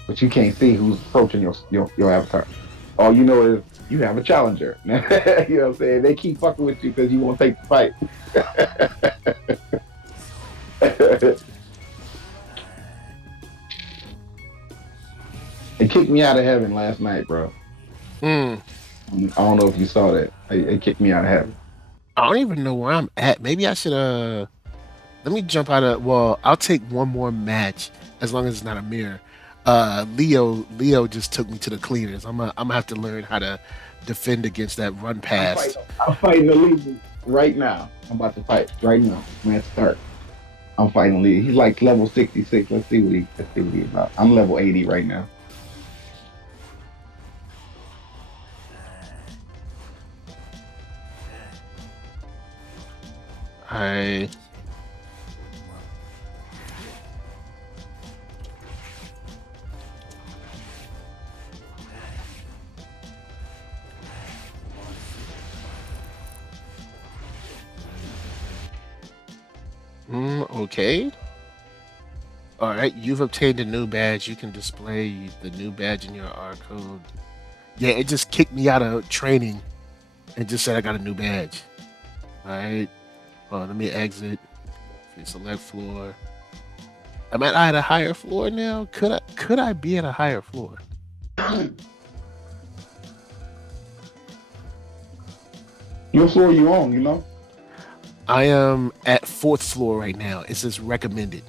but you can't see who's approaching your avatar. All you know is you have a challenger. You know what I'm saying? They keep fucking with you because you won't take the fight. They kicked me out of heaven last night, bro. I don't know if you saw that. They kicked me out of heaven. I don't even know where I'm at. Maybe I should let me jump out of. Well, I'll take one more match as long as it's not a mirror. Leo just took me to the cleaners. I'm gonna have to learn how to defend against that run pass. I'm fighting the lead right now. I'm about to fight right now. I'm at start. I'm fighting the lead. He's like level 66. Let's see what he's about. I'm level 80 right now. I okay. All right, you've obtained a new badge. You can display the new badge in your R code. Yeah, it just kicked me out of training and just said I got a new badge. All right, let me exit. Select floor. Am I at a higher floor now? Could I be at a higher floor? What floor you on? You know? I am at 4th floor right now. It says recommended.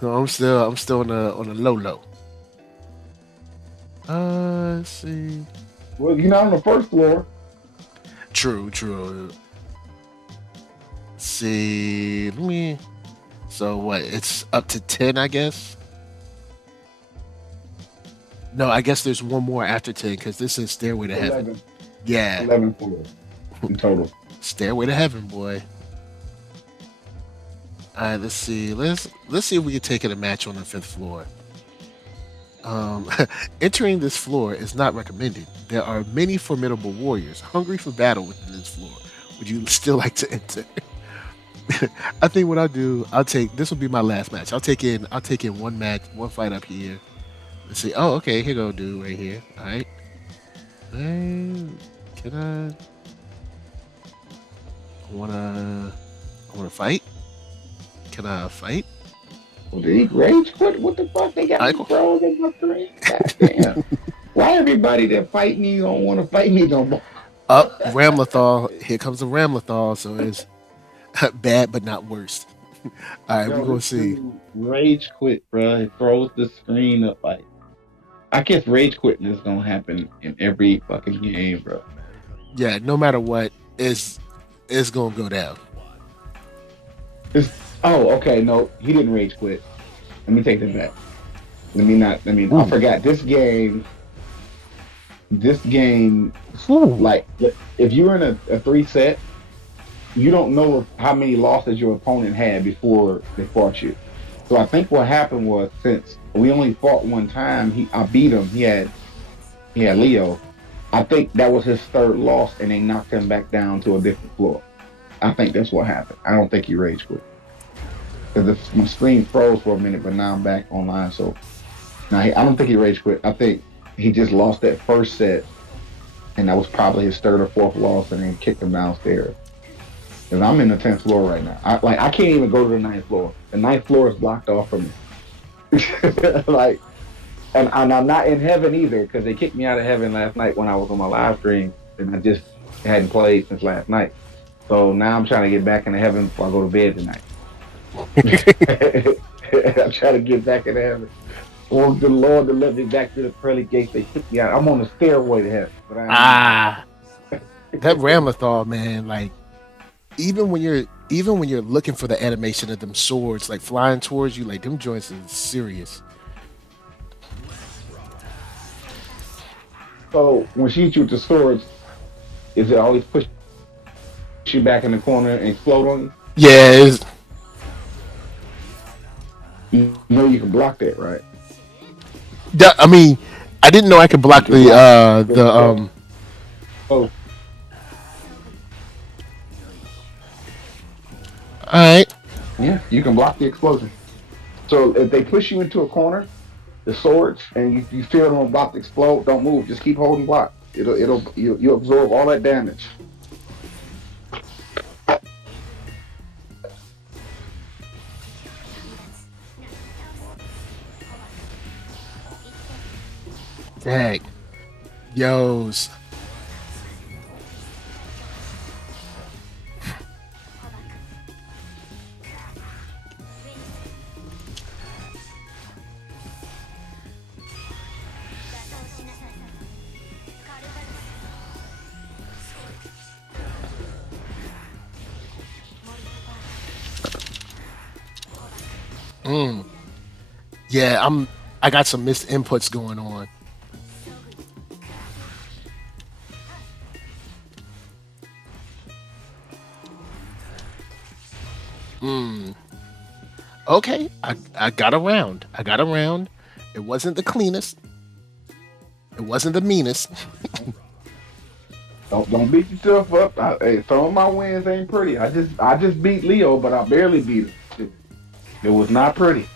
So I'm still on a low. Let's see. Well, you're not on the 1st floor. True. See, let me. So what? It's up to 10, I guess. No, I guess there's one more after 10 because this is Stairway to 11. Heaven. Yeah, 11 floors in total. Stairway to Heaven, boy. All right, let's see. Let's see if we can take it a match on the 5th floor. Entering this floor is not recommended. There are many formidable warriors hungry for battle within this floor. Would you still like to enter? I think what I'll do, this will be my last match. I'll take in one match, one fight up here. Let's see. Oh, okay, here go, dude, right here. All right. And can I wanna fight? Can I fight? Well, did he rage quit? What the fuck? They got me froze in my screen. Goddamn. Why everybody that fight me don't want to fight me no more? Up, Ramlethal. Here comes the Ramlethal. So it's bad, but not worse. All right, we're gonna see. Rage quit, bro. It froze the screen up. Like, I guess rage quitting is gonna happen in every fucking game, bro. Yeah, no matter what, it's gonna go down. Okay. No, he didn't rage quit. Let me take that back. I forgot this game. Like, if you're in a 3 set you don't know how many losses your opponent had before they fought you. So I think what happened was since we only fought one time, I beat him. He had Leo. I think that was his third loss, and they knocked him back down to a different floor. I think that's what happened. I don't think he rage quit because my screen froze for a minute, but now I'm back online. So now I don't think he rage quit. I think he just lost that first set, and that was probably his third or fourth loss, and then kicked him downstairs. Because I'm in the 10th floor right now. I can't even go to the ninth floor. The ninth floor is blocked off from me. like, and I'm not in heaven either because they kicked me out of heaven last night when I was on my live stream, and I just hadn't played since last night. So now I'm trying to get back into heaven before I go to bed tonight. I'm trying to get back into heaven. Oh, the Lord to let me back to the pearly gates. They took me out. I'm on the stairway to heaven, but I ain't in Ah, that Ramlethal, man. Like even when you're looking for the animation of them swords like flying towards you, like them joints is serious. So when she hits you with the swords, is it always push you back in the corner and explode on Yeah, you? You know you can block that, right? I mean, I didn't know I could You block can block the the explode. Oh, All right. yeah, you can block the explosion. So if they push you into a corner, the swords, and you feel them about to explode, don't move. Just keep holding block. You absorb all that damage. Dang. Yo's. Mm. Yeah, I got some missed inputs going on. Mm. Okay, I got around. I got around. It wasn't the cleanest. It wasn't the meanest. Don't beat yourself up. Hey, some of my wins ain't pretty. I just beat Leo, but I barely beat him. It was not pretty.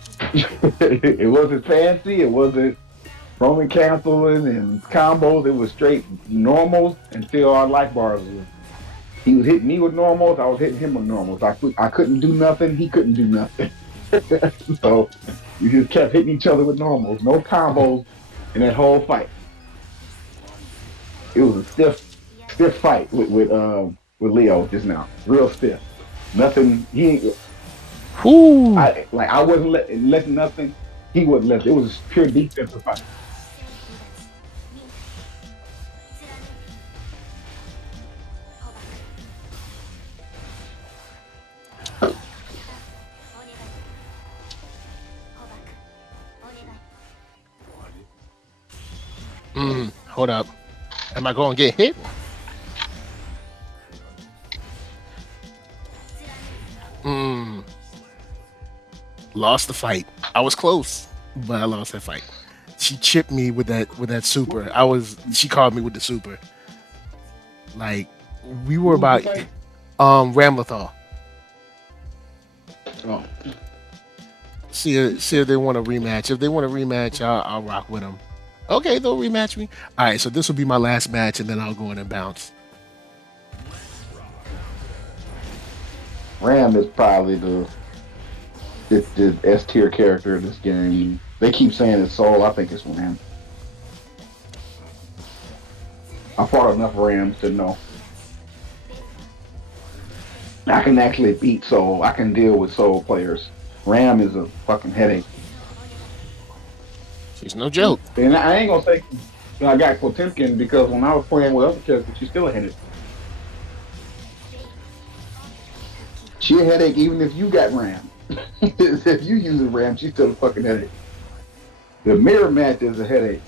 It wasn't fancy. It wasn't Roman canceling and combos. It was straight normals until our life bars was. He was hitting me with normals. I was hitting him with normals. I couldn't do nothing. He couldn't do nothing. So we just kept hitting each other with normals. No combos in that whole fight. It was a stiff fight with Leo just now. Real stiff. Nothing. Whoo. I wasn't letting nothing. He wasn't letting. It was a pure defensive fight. Hold up. Am I going to get hit? Mm. Lost the fight. I was close, but I lost that fight. She chipped me with that super. She called me with the super. Like we were Who was the about fight? Ramlethal. Oh, See if they want a rematch. If they want a rematch, I'll rock with them. Okay, they'll rematch me. All right, so this will be my last match, and then I'll go in and bounce. Ram is probably the S tier character in this game. They keep saying it's Soul. I think it's Ram. I fought enough Rams to know I can actually beat Soul. I can deal with Soul players. Ram is a fucking headache. She's no joke. And I ain't gonna say I got Potemkin because when I was playing with other characters, she's still a headache. She a headache even if you got Ram. If you use a Ram, she's still a fucking headache. The mirror match is a headache.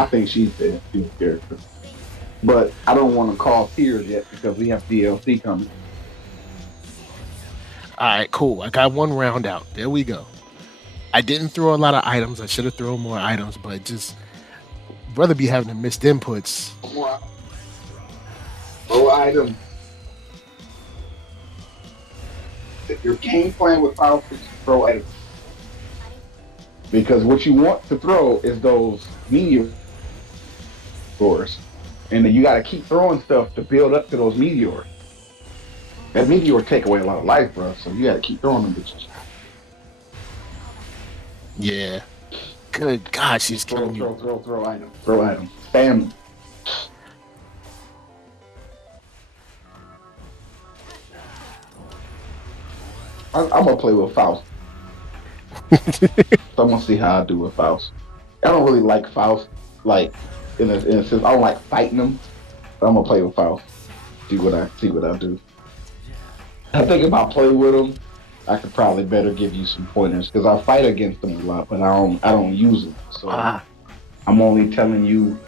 I think she's the NERDSoul character. But I don't want to call tears yet because we have DLC coming. All right, cool. I got one round out. There we go. I didn't throw a lot of items. I should have thrown more items, but just brother be having the missed inputs. Throw items. If your game plan with Faust is to throw items. Because what you want to throw is those meteors. And then you got to keep throwing stuff to build up to those meteors. That meteor take away a lot of life, bro. So you got to keep throwing them bitches. Yeah. Good God, she's killing me. Throw items. Throw items. Spam. I'm gonna play with Faust. So I'm gonna see how I do with Faust. I don't really like Faust, like in a sense. I don't like fighting them. But I'm gonna play with Faust. See what I do. I think if I play with them, I could probably better give you some pointers because I fight against them a lot, but I don't use them. So I'm only telling you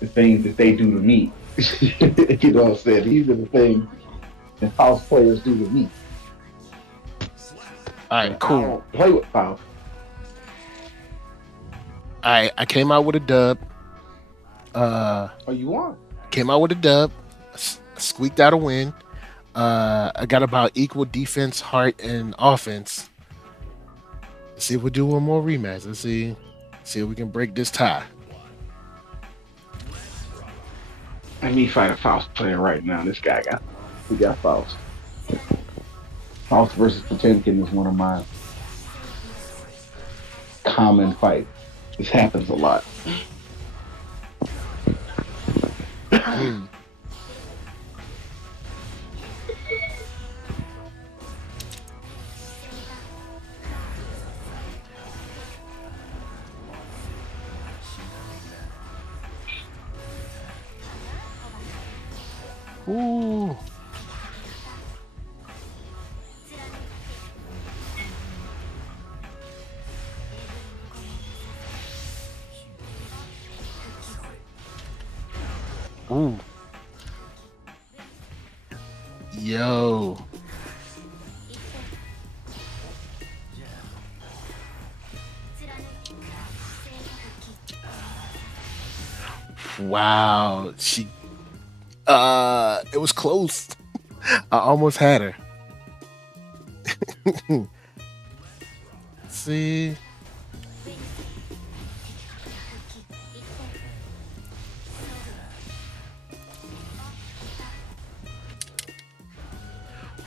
the things that they do to me. You know what I'm saying? These are the things that Faust players do to me. All right, cool. I don't play with Faust. I came out with a dub. Oh, you won? Came out with a dub. Squeaked out a win. I got about equal defense, heart, and offense. Let's see if we do one more rematch. Let's see if we can break this tie. Let me fight a Faust player right now. We got Faust. Faust versus Potemkin is one of my common fights. This happens a lot. Ooh. Ooh. Yo. Wow. It was close. I almost had her. See.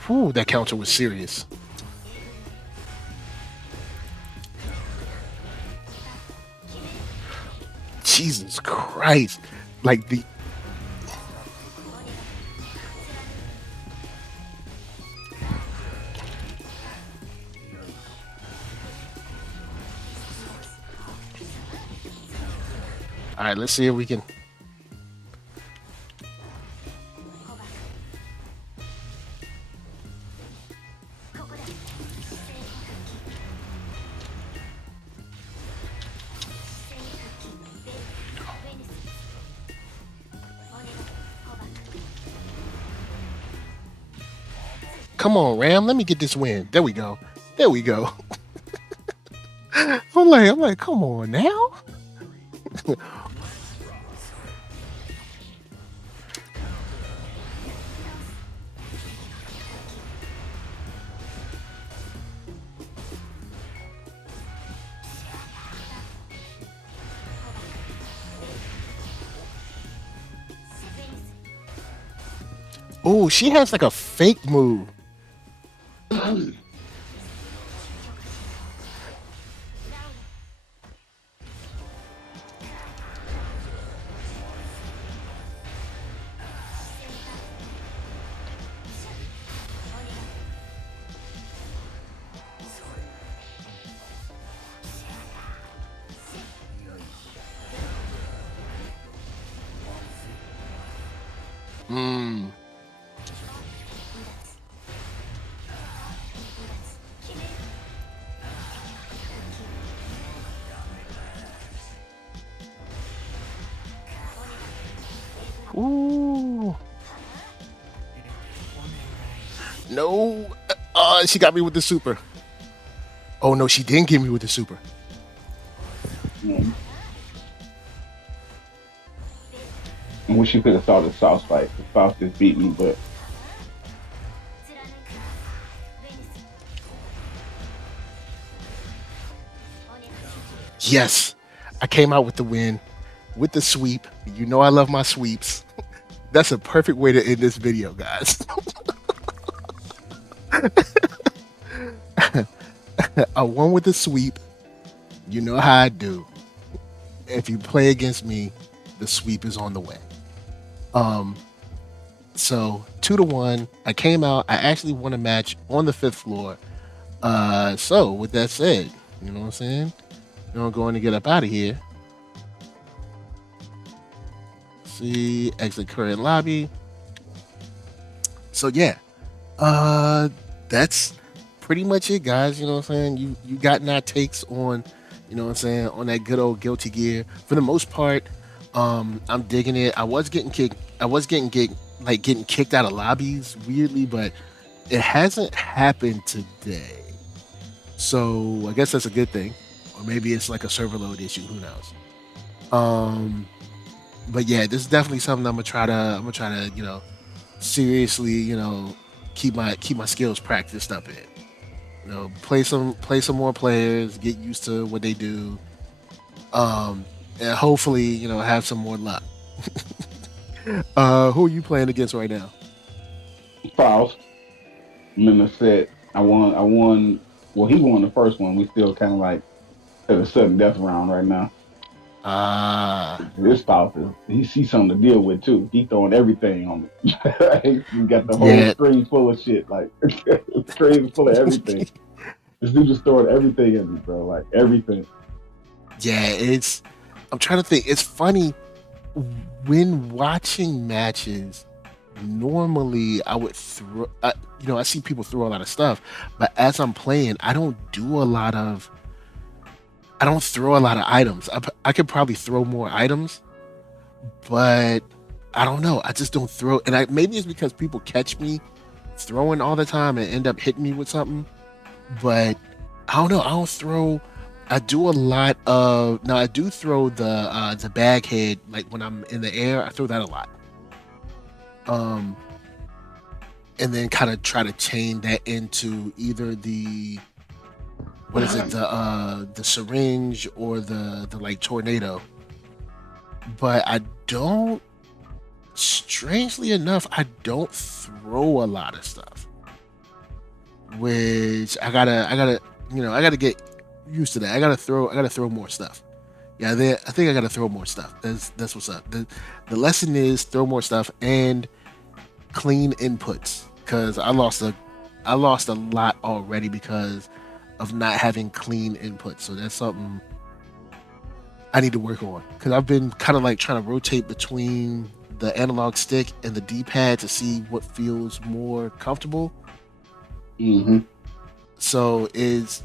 Whew, that counter was serious. Jesus Christ. Like the All right, let's see if we can. Come on, Ram. Let me get this win. There we go. There we go. I'm like, come on now. Oh, she has like a fake move. Hmm. Ooh. No. She got me with the super. Oh no, she didn't get me with the super. Mm. I wish you could have saw the Faust fight. The Faust just beat me, but Yes, I came out with the win, with the sweep. You know I love my sweeps. That's a perfect way to end this video, guys. I won with the sweep. You know how I do. If you play against me, the sweep is on the way. Um, so 2-1. I came out. I actually won a match on the 5th floor. So with that said, you know what I'm saying? I'm going to get up out of here. See, exit current lobby. So yeah, that's pretty much it, guys. You know what I'm saying? You got our takes on, you know what I'm saying, on that good old Guilty Gear. For the most part, I'm digging it. I was getting kicked. I was getting kicked out of lobbies weirdly, but it hasn't happened today. So I guess that's a good thing, or maybe it's like a server load issue. Who knows? But yeah, this is definitely something I'm gonna try to seriously keep my skills practiced up in. Play some more players, get used to what they do, and hopefully have some more luck. Who are you playing against right now? Faust. I'm in the set. I won. Well, he won the first one. We still kind of like at a sudden death round right now. Ah, This Faust is he sees something to deal with too. He throwing everything on me. He got the whole yeah, screen full of shit. Like screen full of everything. This dude just throwing everything at me, bro. Like everything. yeah. I'm trying to think. It's funny when watching matches. Normally, I would throw. I see people throw a lot of stuff, but as I'm playing, I don't do a lot of. I don't throw a lot of items. I could probably throw more items, but I don't know. I just don't throw. And maybe it's because people catch me throwing all the time and end up hitting me with something. But I don't know. I don't throw. I do a lot of. Now I do throw the bag head like when I'm in the air. I throw that a lot. Um, and then kind of try to chain that into either the what is it the syringe or the like tornado. But I don't. Strangely enough, I don't throw a lot of stuff, which I gotta get used to that. I gotta throw more stuff. Yeah, I think I gotta throw more stuff. That's what's up. The lesson is throw more stuff and clean inputs because I lost a lot already because of not having clean inputs. So that's something I need to work on because I've been kind of like trying to rotate between the analog stick and the D-pad to see what feels more comfortable. Mm-hmm.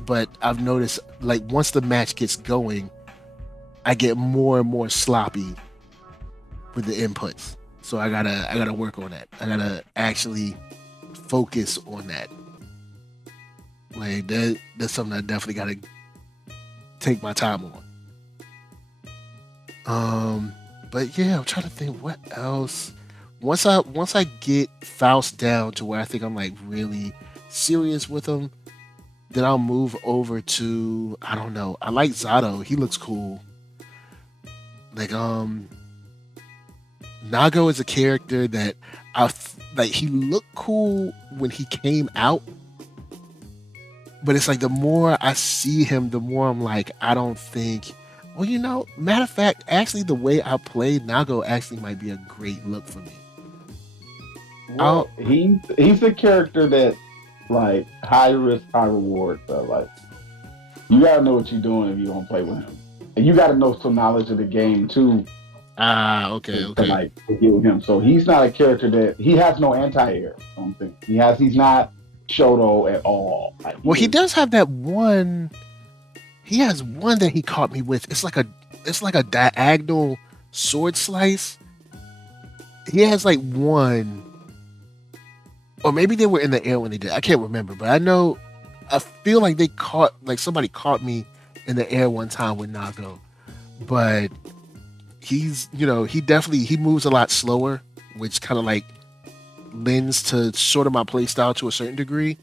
But I've noticed like once the match gets going, I get more and more sloppy with the inputs. So I gotta work on that. I gotta actually focus on that. Like that's something I definitely gotta take my time on. But yeah, I'm trying to think what else. Once I get Faust down to where I think I'm like really serious with him, then I'll move over to I don't know. I like Zato. He looks cool. Like Nago is a character that like he looked cool when he came out, but it's like the more I see him, the more I'm like I don't think. Well, matter of fact, actually, the way I play Nago actually might be a great look for me. Well, he's a character that like high risk, high reward. So like you gotta know what you're doing if you don't play with him, and you gotta know some knowledge of the game too Okay, to okay. like to get with him. So he's not a character that he has no anti-air. I don't think he's not Shoto at all. Like, Well, he does have that one. He has one that he caught me with. It's like a diagonal sword slice. he has like one, or maybe they were in the air when they did. I can't remember, but I know. I feel like they caught, like somebody caught me in the air one time with Nago, but he's, he definitely he moves a lot slower, which kind of like lends to sort of my play style to a certain degree.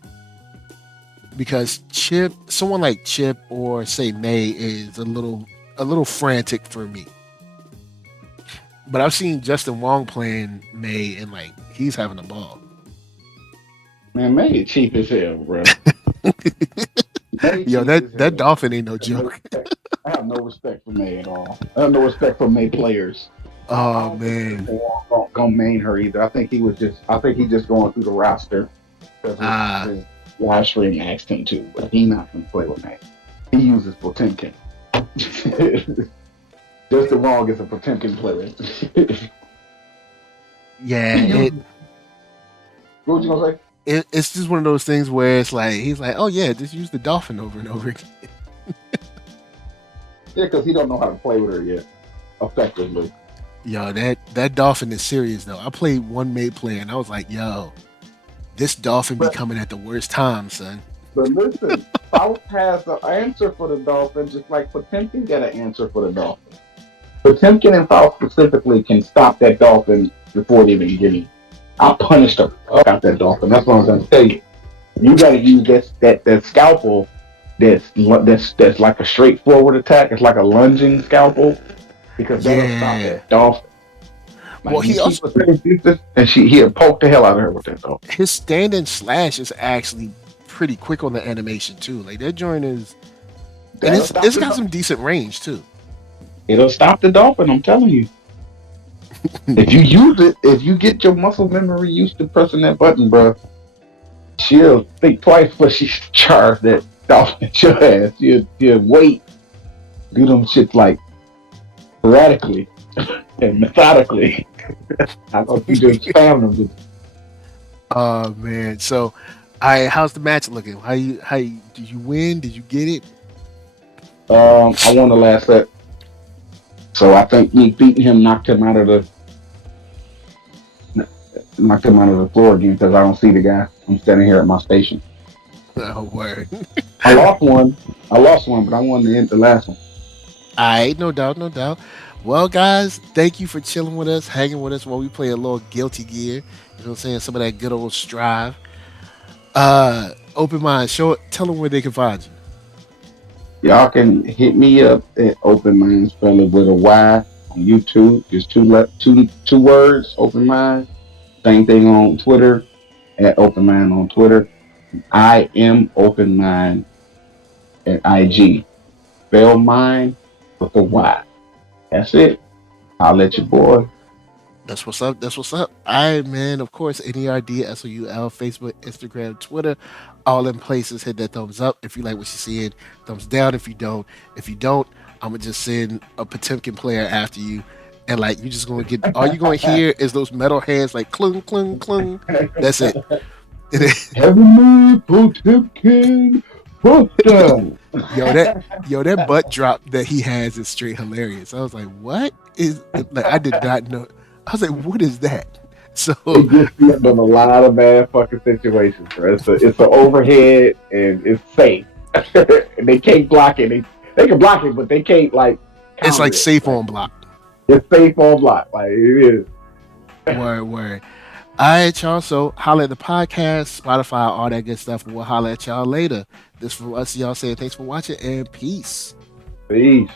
Because Chipp, someone like Chipp or say May is a little frantic for me. But I've seen Justin Wong playing May and like he's having a ball. Man, May is cheap as hell, bro. May Yo, cheap as that hell. dolphin ain't no I have no joke. respect. I have no respect for May at all. I have no respect for May players. I Oh don't think man. Justin Wong gonna main her either. I think he was just. I think he just going through the roster because Ah, his live stream asked him to, but he not gonna play with May. He uses Potemkin. Justin Wong is a Potemkin player. yeah. he It, uses. What was you gonna say? it's just one of those things where it's like he's like, oh yeah, just use the dolphin over and over again. Yeah, because he don't know how to play with her yet effectively. Yo, that dolphin is serious though. I played one May player and I was like, yo, this dolphin be But coming at the worst time, son. but listen, Faust has an answer for the dolphin, just like Potemkin got an answer for the dolphin. Potemkin and Faust specifically can stop that dolphin before they even get in. I punished the fuck out that dolphin. That's what I'm gonna tell you. You gotta use that scalpel that's like a straightforward attack. It's like a lunging scalpel because that'll stop Yeah. that dolphin. Well, Like you he keep also her sitting distance, and he'll poke the hell out of her with that dolphin. his stand and slash is actually pretty quick on the animation too. Like that joint is, and That'll stop it's the got dolphin. some decent range too. It'll stop the dolphin. I'm telling you. If you use it, if you get your muscle memory used to pressing that button, bro, she'll think twice before she charge that dolphin at your ass. She'll wait, do them shits like sporadically and methodically. I thought you just spam them. Oh man. So, how's the match looking? How you did you win? Did you get it? I won the last set, so I think me beating him knocked him out of the floor again because I don't see the guy. I'm standing here at my station. Oh word. I lost one. I lost one, but I won the last one. Alright, no doubt, no doubt. Well, guys, thank you for chilling with us, hanging with us while we play a little Guilty Gear. You know what I'm saying? Some of that good old Strive. Open mind. Tell them where they can find you. Y'all can hit me up at Open Mind, spell it with a Y on YouTube. Just two words, Open Mind. Same thing on Twitter at Open Mind on Twitter. I am Open Mind at IG. Spell mine with a Y. That's it. I'll let you boy. That's what's up. That's what's up. All right, man. Of course, NERD, SOUL, Facebook, Instagram, Twitter, all in places. Hit that thumbs up if you like what you're seeing. Thumbs down if you don't. If you don't, I'm gonna just send a Potemkin player after you, and like you just gonna get all you gonna hear is those metal hands like clung, clung, clung. That's it. Heavenly Potemkin Buster. yo, that that butt drop that he has is straight hilarious. I was like, what is like? I did not know. I was like, what is that? So It gets you in a lot of bad fucking situations, bro. It's an overhead and it's safe. And they can't block it. They can block it, but they can't like it's counter like it. safe Like on block. it's safe on block. Like it is. Word, word. All right, y'all. So holla at the podcast, Spotify, all that good stuff. And we'll holla at y'all later. This from us, y'all saying thanks for watching and peace. Peace.